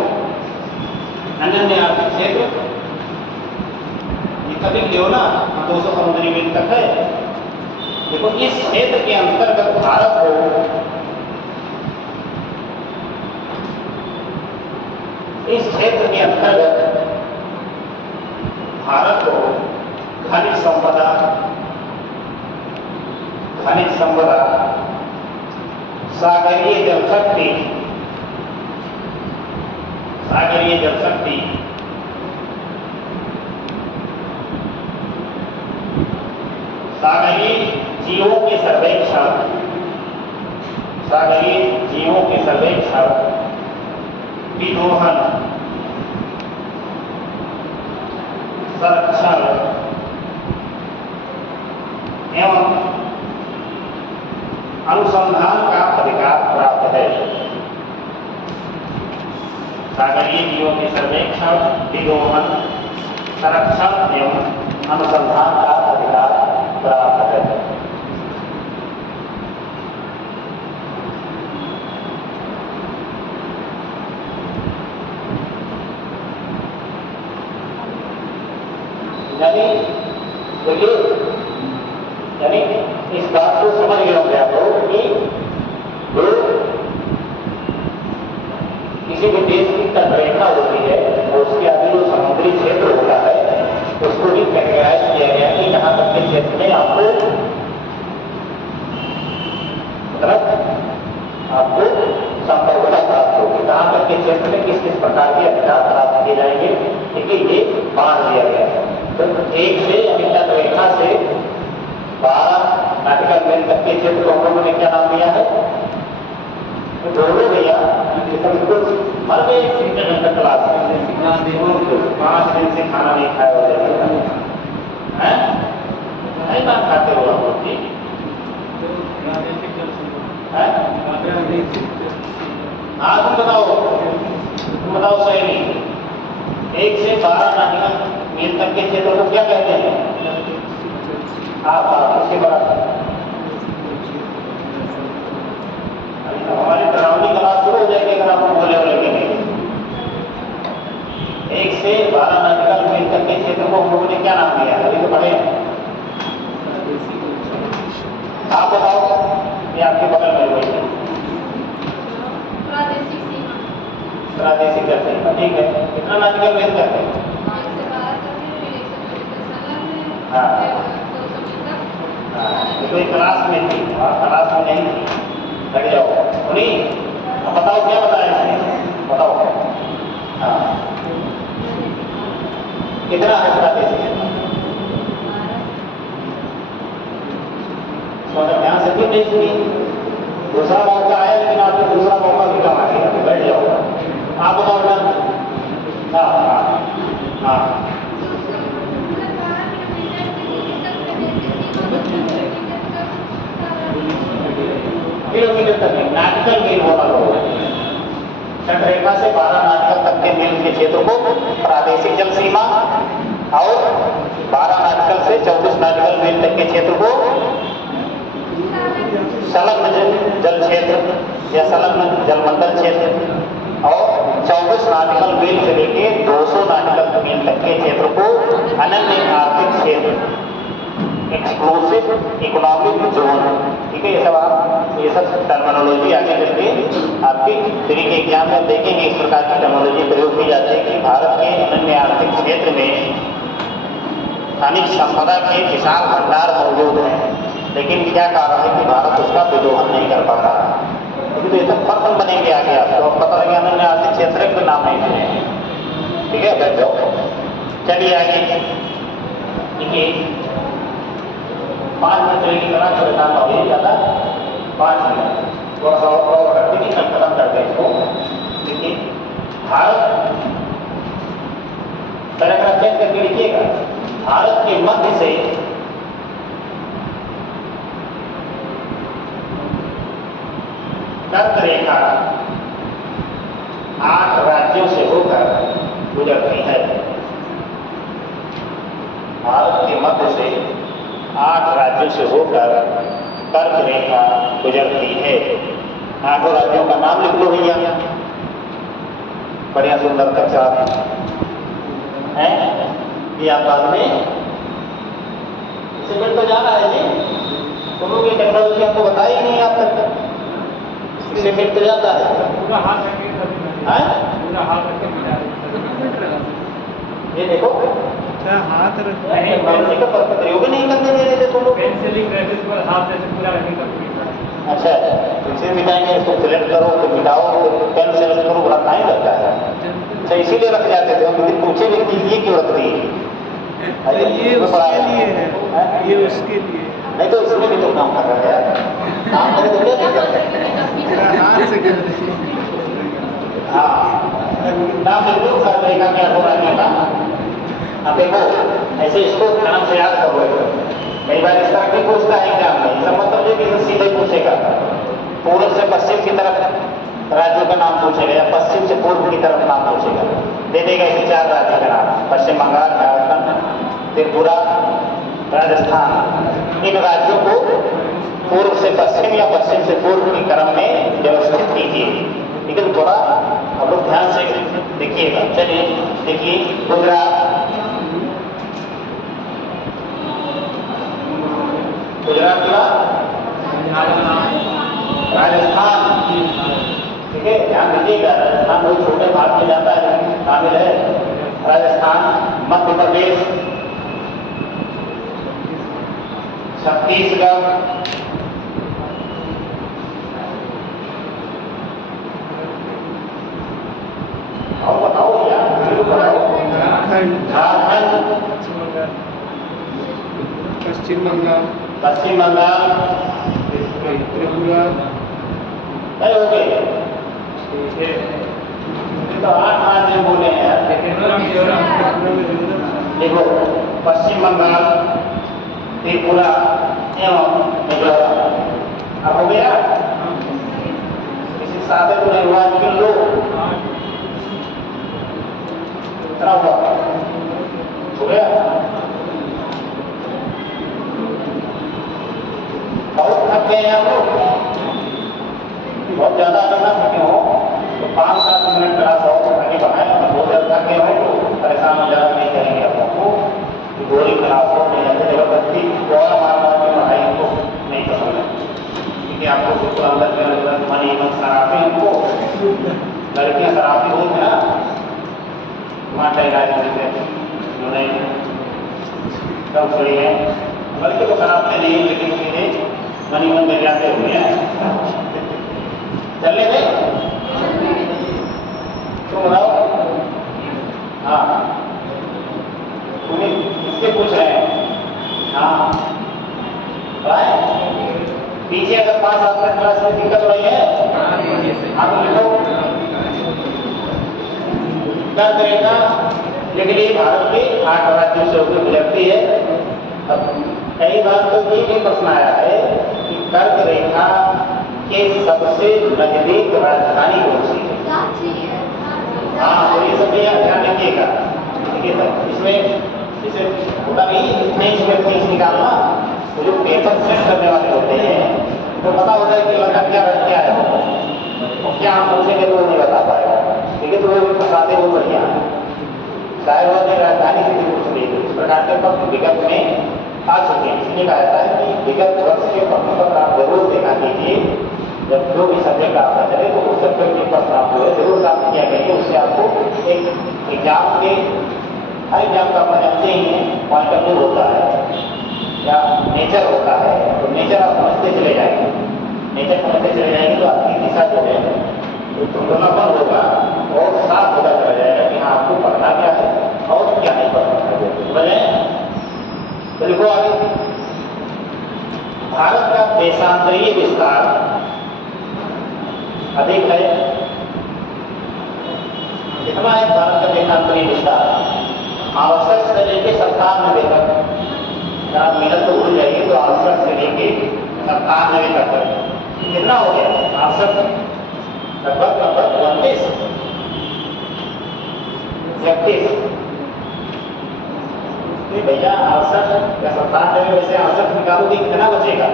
अनन्य आर्थिक क्षेत्र, ये कभी लियो ना 200 समुद्री मील तक है। देखो इस क्षेत्र के अंतर्गत भारत को इस क्षेत्र के अंतर्गत भारत को खनिज संपदा, सागरीय जल शक्ति, सागरीय जीवों के सर्वेक्षण, विदोहन, संरक्षण एवं अनुसंधान का अधिकार प्राप्त है। सागरीय जीवों के सर्वेक्षण, विदोहन, संरक्षण एवं अनुसंधान का अधिकार प्राप्त है। देखिए, यानी इस बात को समझ गए होंगे आप लोग कि जो किसी भी देश की तटरेखा होती है और उसके आगे जो समुद्री क्षेत्र होता है उसको भी कैटेगराइज किया गया कि यहाँ तक के क्षेत्र में आपको संपर्कता प्राप्त होगी, कहाँ तक के क्षेत्र में किस किस प्रकार के अधिकार प्राप्त किए जाएंगे, ठीक है, ये बांध दिया गया है। तो एक से यानी तटरेखा से 12 नाटिकल मील तक के क्षेत्र को हम लोगों ने क्या नाम दिया है, तो बोलो भैया, बिल्कुल मर गए इंटरनेशनल क्लास में 5 दिन से खाना नहीं खाया हो जाएगा, नहीं बात खाते हो आप लोग, ठीक हाँ तुम बताओ सही नहीं, 1 से 12 नाटिकल मील तक के क्षेत्र को क्या कहते हैं? हाँ उसके बराबर हमारी डरावनी क्लास शुरू हो जाएगी अगर आप बोले हो, लेकिन 1 से 12 नाटिकल मील तक के क्षेत्र को हम लोगों ने क्या नाम दिया? अभी तो पढ़े, आप बताओ, ये आपके बगल में वही है प्रादेशिक जल सीमा, ठीक है, कितना नाटिकल मील तक है? हाँ तो क्लास में थी, क्लास में नहीं थी, लग जाओ सुनी। अब बताओ क्या बताया इसने, बताओ। हाँ कितना है प्रादेशिक? ध्यान से क्यों नहीं सुनी? दूसरा मौका आया लेकिन आपने दूसरा मौका भी कमा लिया, बैठ जाओ। आप बताओ ना। हाँ किलोमीटर तक नहीं, नाटिकल मील होना लोग, तटरेखा से 12 नाटिकल तक के मील के क्षेत्र को प्रादेशिक जल सीमा और 12 नाटिकल से 24 नाटिकल मील तक के क्षेत्र को संलग्न जल क्षेत्र या संलग्न जलमंडल क्षेत्र और 24 नाटिकल मील से लेके 200 नाटिकल मील तक के क्षेत्र को अनन्य आर्थिक क्षेत्र, एक्सक्लूसिव इकोनॉमिक जोन, ठीक है। ये सब टर्मिनोलॉजी आगे करके आपकी फ्री के एग्जाम में देखेंगे, इस प्रकार की टर्मिनोलॉजी प्रयोग की जाती है कि भारत के अनन्य आर्थिक क्षेत्र में खनिज संपदा के विशाल भंडार मौजूद हैं, लेकिन क्या कारण है कि भारत उसका विदोहन नहीं कर पा रहा। तो ये सब पर्सन बनेंगे आगे आपको, अब पता लगे अनन्य आर्थिक क्षेत्र के नाम नहीं सुने, ठीक है, बैठ जाओ। चलिए आगे, देखिए 5 मिनट की तरह परेशान हो ज़्यादा 5 मिनट थोड़ा सा और करते कि कल खत्म करते इसको। देखिए भारत पैराग्राफ चेंज करके लिखिएगा, भारत के मध्य से कर्क रेखा 8 राज्यों से होकर गुजरती है। भारत के मध्य से 8 राज्यों से होकर कर्क रेखा गुजरती है। 8 राज्यों का नाम लिख लो भैया, बढ़िया सुंदर तक साथ है ये आप बाद में इसे मिल तो जाना है जी, तुम लोग ये टेक्नोलॉजी आपको बताई ही नहीं आप तक, इससे मिल तो जाता है पूरा हाथ रख ये देखो हाथ का प्रयोग ही नहीं करने दे रहे थे तुम लोग, पेंसिलिंग रखे पर हाथ से पूरा रखने का। अच्छा इसे मिटाएंगे, इसको सिलेक्ट करो तो मिटाओ, तो पेन सेलेक्ट करो, बड़ा टाइम लगता है। अच्छा इसीलिए रख जाते थे हम, लेकिन पूछे भी कि ये क्यों रख दी? ये उसके लिए है, ये उसके लिए नहीं तो इसमें भी तो काम कर रहा है, काम करे तो क्या करते हाथ से कर। हाँ नाम बिल्कुल कर देगा क्या हो रहा है। अब देखो ऐसे इसको ध्यान से याद करो, कई बार इस तरह की पूछता है एग्जाम में, इसका मतलब ये कि सीधे पूछेगा, पूर्व से पश्चिम की तरफ राज्यों का नाम पूछेगा या पश्चिम से पूर्व की तरफ नाम पूछेगा, दे देगा ऐसे 4 राज्यों का नाम, पश्चिम बंगाल, झारखंड, त्रिपुरा, राजस्थान। इन राज्यों को पूर्व से पश्चिम या पश्चिम से पूर्व के क्रम में व्यवस्थित कीजिए, ठीक है। थोड़ा हम लोग ध्यान से देखिएगा। चलिए देखिए गुजरात, गुजरात के बाद राजस्थान, ठीक है, ध्यान दीजिएगा। राजस्थान बहुत छोटे भाग में जाता है लेकिन शामिल है। राजस्थान, मध्य प्रदेश, छत्तीसगढ़, और बताओ यार, बताओ। झारखंड, पश्चिम बंगाल, पश्चिम बंगाल, त्रिपुरा, नहीं हो गए। ये तो 8 राज्य बोले हैं यार। देखो, पश्चिम बंगाल, त्रिपुरा एवं मिजोरम। अब हो गया, किसी सादे को नहीं हुआ कि लो इतना हुआ, हो गया। बहुत थक गए हैं आप लोग, बहुत ज्यादा अगर ना थके हो तो 5-7 मिनट क्लास हो आगे बढ़ाएं। अगर बहुत ज्यादा थके हो तो परेशान हो ज्यादा नहीं करेंगे आप लोग को। गोली क्लास हो नहीं, ऐसे जबरदस्ती दौड़ा मार मार के पढ़ाई को नहीं पसंद है, क्योंकि आपको बिल्कुल अंदर के अंदर मन एवं शराबी, हमको लड़कियां शराबी होती है ना, माता इलाज करते हैं उन्होंने कम छोड़ी है, बल्कि वो शराबते नहीं, लेकिन सीधे मनी मन में जाते हुए हैं। चलने में तुम बताओ। हाँ, तुम्हें किससे पूछ रहे हैं? हाँ, पीछे अगर 5-7 मिनट क्लास में दिक्कत हो रही है, हाँ तो लिखो। कर्क रेखा लिख ली, भारत के 8 राज्यों से होकर गुजरती है। अब कई बार तो ये भी प्रश्न आया है कि कर्क रेखा के सबसे नजदीक राजधानी कौन सी है? हाँ, तो ये सब ध्यान रखिएगा, ठीक है। इसमें इसे होता नहीं, इसमें फीस निकालना, तो जो पेपर सेट करने वाले होते हैं तो पता होता है कि लड़का क्या है और क्या हम पूछेंगे तो वो नहीं बता पाएगा, ठीक है। तो वो बताते वो बढ़िया है। शायद वह राजधानी से पूछ ली, इस प्रकार के पत्र विगत में आ चुके हैं। इसलिए कहा जाता है कि विगत वर्ष के प्रश्न पत्र आप जरूर देखा कीजिए। जब जो भी सब्जेक्ट आपका चले तो उस सब्जेक्ट के प्रश्न आप जो है जरूर साफ किया करिए। उससे आपको एक एग्जाम के, हर एग्जाम का अपना जानते ही है पॉइंट ऑफ व्यू होता है या नेचर होता है, तो नेचर आप समझते चले जाएंगे। नेचर समझते चले जाएंगे तो आपकी दिशा जो है धुंधलापन होगा और साफ होता चला जाएगा कि हाँ आपको पढ़ना क्या है और क्या नहीं पढ़ना है। समझे? तो लिखो आगे। भारत का देशांतरीय विस्तार अधिक है। कितना है भारत का देशांतरीय विस्तार? आवश्यक से लेके 97 तक। आप मिनट तो भूल जाइए, तो आवश्यक से लेके 97 तक कितना हो गया? आवश्यक लगभग 32 भैया, आवश्यक या 97 में से आवश्यक निकालोगे कितना बचेगा?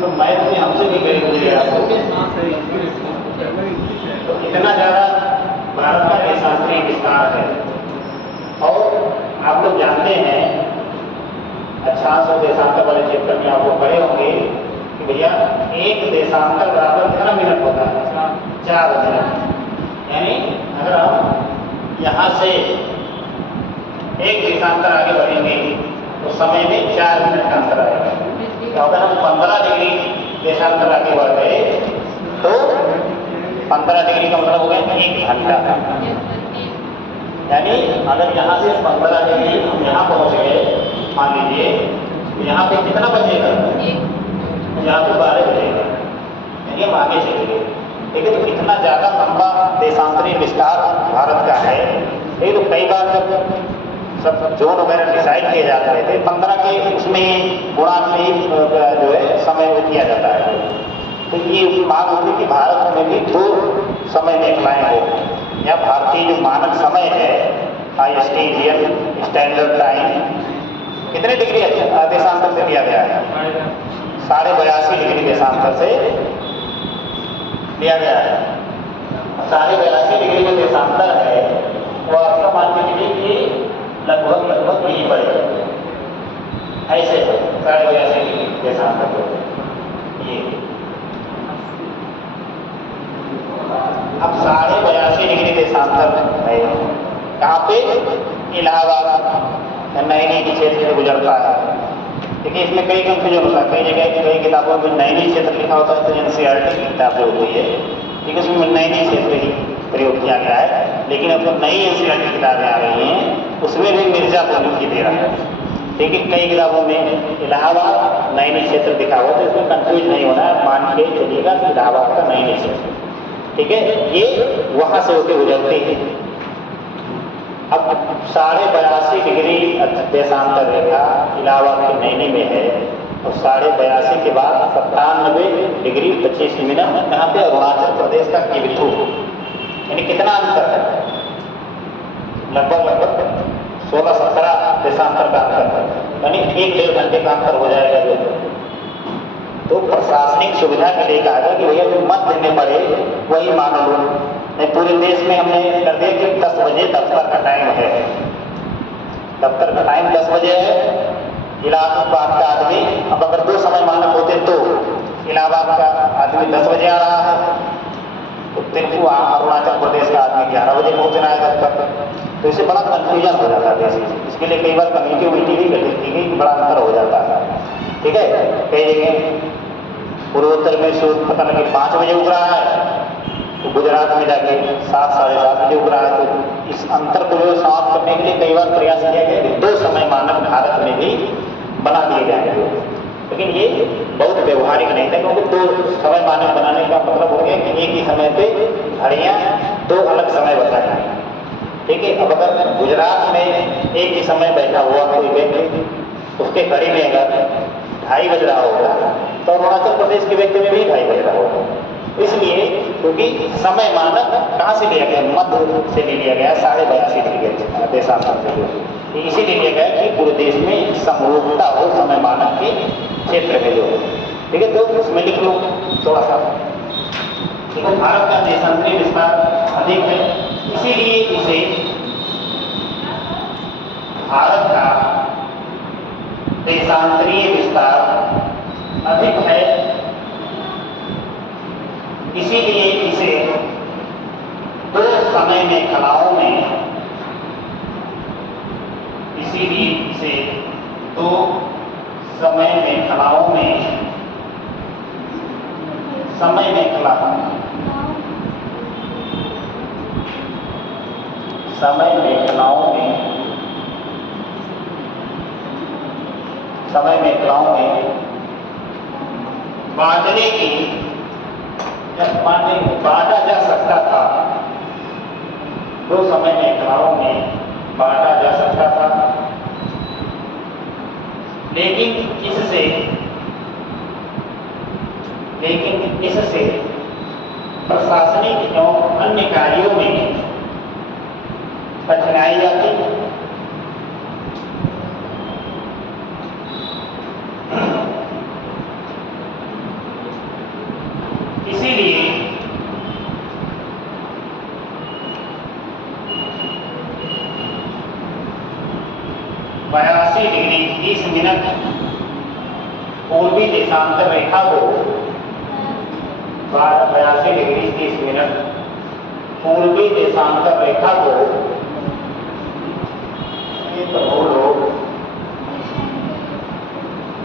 तो मैथ में हमसे भी गरीब मिलेगा आपको। तो इतना ज़्यादा भारत का देशांतरीय विस्तार है। और आप लोग जानते हैं, अच्छा सो देशांतर वाले चैप्टर में आप लोग पढ़े होंगे कि भैया एक देशांतर बराबर कितना मिनट होता है? 4 मिनट। यानी अगर हम यहाँ से एक देशांतर आगे बढ़ेंगे तो समय में 4 मिनट का अंतर आएगा। तो अगर हम 15 डिग्री देशांतर आगे बढ़ गए तो 15 डिग्री का मतलब हो गया 1 घंटा। यानी अगर यहाँ से 15 डिग्री हम यहाँ पहुँच गए, मान लीजिए, तो यहाँ पे कितना बचेगा? यहाँ पे 12 बचेगा, यानी हम आगे चलेंगे। ठीक है, तो इतना ज़्यादा लंबा देशांतरीय विस्तार भारत का है। ये तो कई बार जब सब जोन वगैरह डिसाइड किए जाते थे 15 के उसमें गुणांक में ही जो है समय किया जाता है। तो ये बात होती कि भारत में भी 2 समय निकलाएँ हो, या भारतीय जो मानक समय है IST इंडियन स्टैंडर्ड टाइम कितने डिग्री देशांतर से दिया गया है? 82.5 डिग्री देशांतर से दिया गया है। 82.5 डिग्री में देशांतर है, वो आपका मान के चलिए कि लगभग यही पड़ेगा। देशांतर हो ये। अब 82.5 डिग्री देशांतर है कहाँ पे? इलाहाबाद नैनी के क्षेत्र में गुजरता है। देखिए इसमें कई कंफ्यूजन होता है, कई जगह कई किताबों में नैनी क्षेत्र लिखा होता है तो एनसीईआरटी की किताब जो होती है ठीक है उसमें नैनी क्षेत्र ही प्रयोग किया गया है, लेकिन अब तो नई एनसीईआरटी किताबें आ रही हैं उसमें भी मिर्जापुर लिखी दे रहा है। ठीक है कई किताबों में इलाहाबाद नैनी क्षेत्र दिखा हुआ तो इसमें कंफ्यूज नहीं होना है, मान के चलिएगा कि इलाहाबाद का नैनी क्षेत्र ठीक है ये वहां से होकर गुजरते हैं। अब 82.5 डिग्री देशांतर रेखा इलाहाबाद के नैनी में है और 82.5 के बाद 97 डिग्री 25 मिनट यहाँ पे अरुणाचल प्रदेश का किबिथु, यानी कितना अंतर है? लगभग 16-17 देशांतर का अंतर है, यानी 1-1.5 घंटे का अंतर हो जाएगा जो। तो प्रशासनिक सुविधा के लिए कहा था कि भैया जो मध्य में पड़े वही मान लो, पूरे देश में हमने कर दिया कि 10 बजे दफ्तर का टाइम है, दफ्तर का टाइम 10 बजे है। इलाहाबाद का आदमी अब अगर 2 समय मानक होते तो इलाहाबाद का आदमी 10 बजे आ रहा है तो तिरपू अरुणाचल प्रदेश का आदमी 11 बजे पहुंच रहा है दफ्तर, तो इससे बड़ा कन्फ्यूजन हो जाता है। इसके लिए कई बार कमेटी भी गठित की गई, बड़ा अंतर हो जाता है। ठीक है कई जगह पूर्वोत्तर में सूर्य पता लगे 5 बजे उग रहा है तो गुजरात में जाके 7-7:30 बजे उग रहा है, तो इस अंतर को जो समाप्त करने के लिए कई बार प्रयास किया गया कि 2 समय मानक भारत में भी बना दिए जाएंगे, लेकिन ये बहुत व्यवहारिक नहीं था क्योंकि 2 समय मानक बनाने का मतलब हो गया कि एक ही समय पे घड़ियाँ 2 अलग समय बताएंगे। ठीक है अब अगर गुजरात में एक ही समय बैठा हुआ कोई व्यक्ति उसके घड़ी में अगर 2:30 बज रहा होगा तो अरुणाचल प्रदेश के व्यक्ति में भी 2:30 बज रहा होगा, इसलिए क्योंकि समय मानक कहाँ से लिया गया? मध्य से ले लिया गया 82.5 डिग्री देशांतर से, इसीलिए लिया गया कि पूरे देश में समरूपता हो समय मानक के क्षेत्र में जो। ठीक है तो उसमें लिख लो थोड़ा सा। देखो भारत का देशांतरीय विस्तार अधिक है, इसीलिए इसे भारत का देशांतरीय विस्तार अधिक है, इसीलिए इसे 2 समय में कलाओं में, इसीलिए इसे 2 समय में कलाओं में, समय में कला, समय में कलाओं में, समय में कलाओं में बांटने की बांटा जा सकता था, 2 समय में कलाओं में बांटा जा सकता था, लेकिन इससे प्रशासनिक एवं अन्य कार्यों में कठिनाई आती, इसीलिए बयासी डिग्री 30 मिनट पूर्वी देशांतर रेखा को 82 डिग्री 30 मिनट पूर्वी देशांतर रेखा को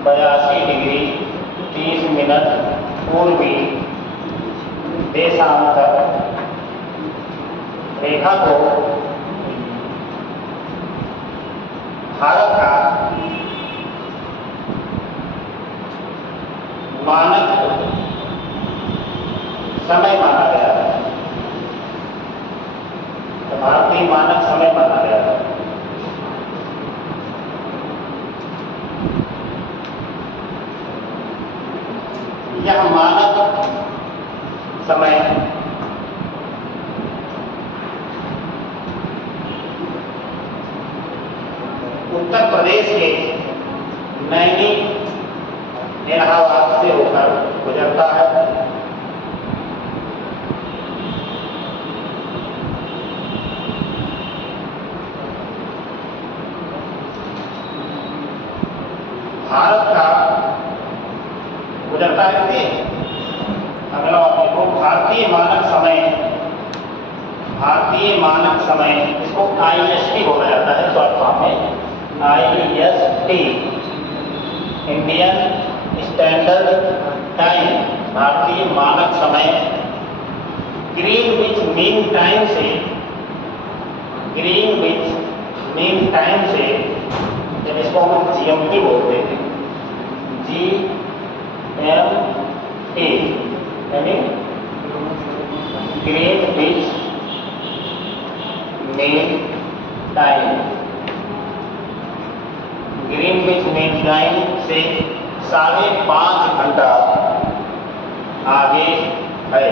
82 डिग्री 30 मिनट पूर्वी देशांतर रेखा को भारत का मानक समय माना गया है, तो भारतीय मानक समय माना गया है। यह मानक समय उत्तर प्रदेश के नैनी इलाहाबाद से होकर गुजरता है। भारत का गुजरता है कि अगला देखो भारतीय मानक समय, भारतीय मानक समय इसको IST बोला जाता है शॉर्ट फॉर्म में, IST इंडियन स्टैंडर्ड टाइम, भारतीय मानक समय ग्रीनविच मीन टाइम से, ग्रीनविच मीन टाइम से, जब इसको हम GMT बोलते हैं, GMT यानी Greenwich mean time, Greenwich mean time से 5.5 घंटा आगे है,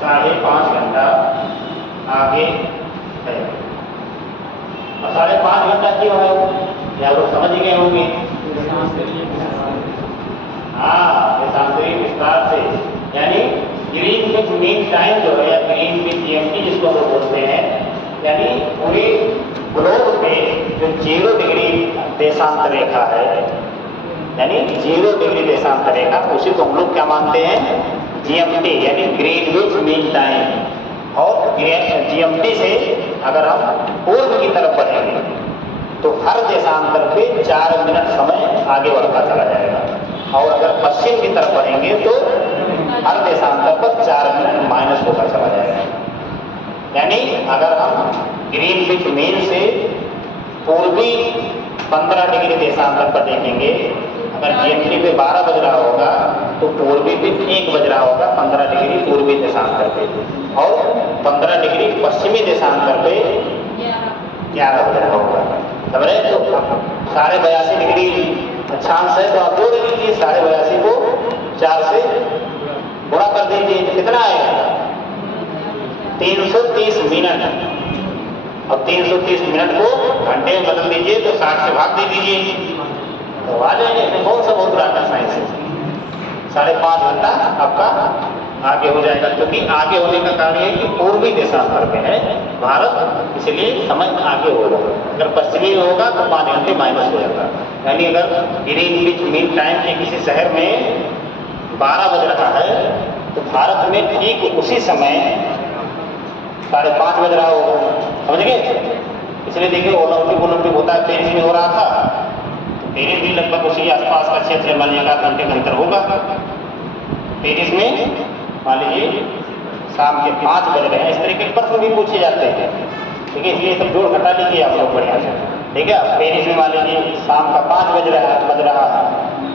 5.5 घंटा आगे है। और 5.5 घंटा क्यों है, या लोग समझ गए होंगे। हाँ, देशांतरी विस्तार से, यानी ग्रीनविच मीन टाइम जो है, या ग्रीनविच GMT जिसको हम लोग बोलते हैं, यानी पूरे ग्लोब पे जो 0 डिग्री देशांत रेखा है, यानी 0 डिग्री देशांत रेखा, उसी को हम लोग क्या मानते हैं, GMT यानी ग्रीनविच मीन टाइम। और GMT से अगर हम पूर्व की तरफ बढ़ेंगे तो हर देशांतर पे 4 मिनट समय आगे बढ़ता चला जाएगा, और अगर पश्चिम की तरफ बढ़ेंगे तो हर देशांतर पर 4 मिनट माइनस होता चला जाएगा। यानी अगर हम ग्रीनविच मीन से पूर्वी 15 डिग्री देशांतर पर देखेंगे, अगर GMT पे 12 बज रहा होगा तो पूर्वी पे 1 बज रहा होगा 15 डिग्री पूर्वी देशांतर पे, और 15 डिग्री पश्चिमी देशांतर पे 11 बज रहा होगा। समझ रहे? तो 82.5 डिग्री अक्षांश है, तो आप जोड़ लीजिए 82.5 को 4 से गुणा कर दीजिए, तो कितना आएगा 330 मिनट। अब 330 मिनट को घंटे में बदल दीजिए तो 60 से भाग दे दीजिए, तो आ जाएंगे। कौन सा बहुत रॉकेट साइंस है, 5.5 घंटा आपका आगे हो जाएगा, क्योंकि आगे होने का कारण है कि पूर्वी देशांतर में है भारत, इसलिए समय आगे होगा। अगर पश्चिमी में होगा तो 5 घंटे माइनस हो जाता। यानी अगर ग्रीनविच मीन टाइम के किसी शहर में 12 बज रहा है तो भारत में ठीक उसी समय 5:30 बज रहा होगा। समझ गए? इसलिए देखिए ओलंपिक होता है, पेरिस में हो रहा था, पेरिस भी लगभग उसी आसपास का क्षेत्र मान लीजिए 1 घंटे का अंतर होगा। पेरिस में मान लीजिए शाम के 5 बज रहे हैं, इस तरीके के प्रश्न भी पूछे जाते हैं। ठीक है, इसलिए सब जोड़ घटा लीजिए आप लोग बढ़िया से। ठीक है, पेरिस में मान लीजिए शाम का 5 बज रहा है,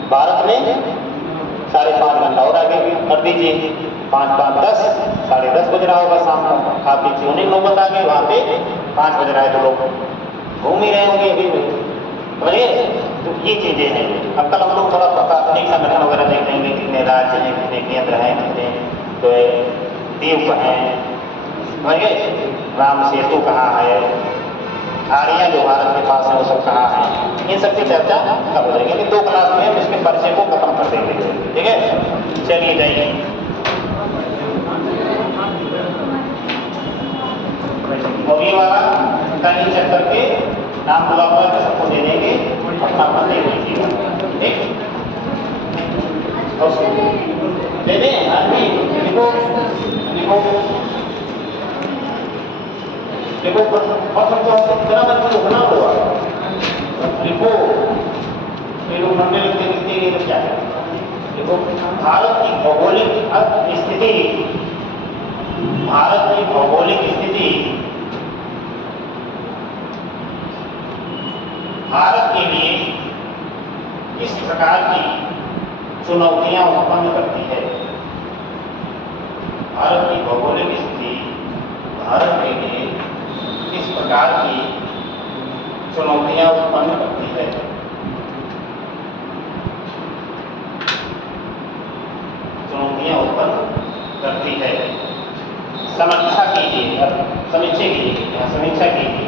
भारत में 5.5 घंटा और आगे कर दीजिए, 5 10, 10:30 बज रहा होगा शाम को। आप सोने नौबत आ गई, वहाँ पे 5 बज रहा है तो लोग घूम ही रहे होंगे अभी। समझिए, तो ये चीज़ें हैं। अब कल हम लोग थोड़ा प्रशासनिक संगठन वगैरह देख लेंगे, कितने राज्य हैं, कितने केंद्र हैं, कितने जो है द्वीप हैं। समझिए, राम सेतु कहाँ है, खाड़ियाँ जो भारत के पास है वो सब कहाँ है, इन सब की चर्चा कब करेंगे। लेकिन 2 क्लास में हम इसके परिचय को खत्म कर देंगे। ठीक है, चलिए जाइए। और ये वाला कहीं चेक करके नाम बुला कर सबको दे देंगे, अपना अपना दे लीजिएगा। ठीक, दे दें। हाँ जी, लिखो लिखो लिखो, पसंद तो कितना बच्चों को बना हुआ लिखो, ये लोग नंबर लिखते हैं तो क्या है। देखो, भारत की भौगोलिक स्थिति, भारत की भौगोलिक स्थिति भारत के लिए किस प्रकार की चुनौतियां उत्पन्न करती है। भारत की भौगोलिक स्थिति भारत के लिए किस प्रकार की चुनौतियां उत्पन्न करती है। चुनौतियां उत्पन्न करती है। समीक्षा कीजिए, अब समीक्षा कीजिए, समीक्षा कीजिए।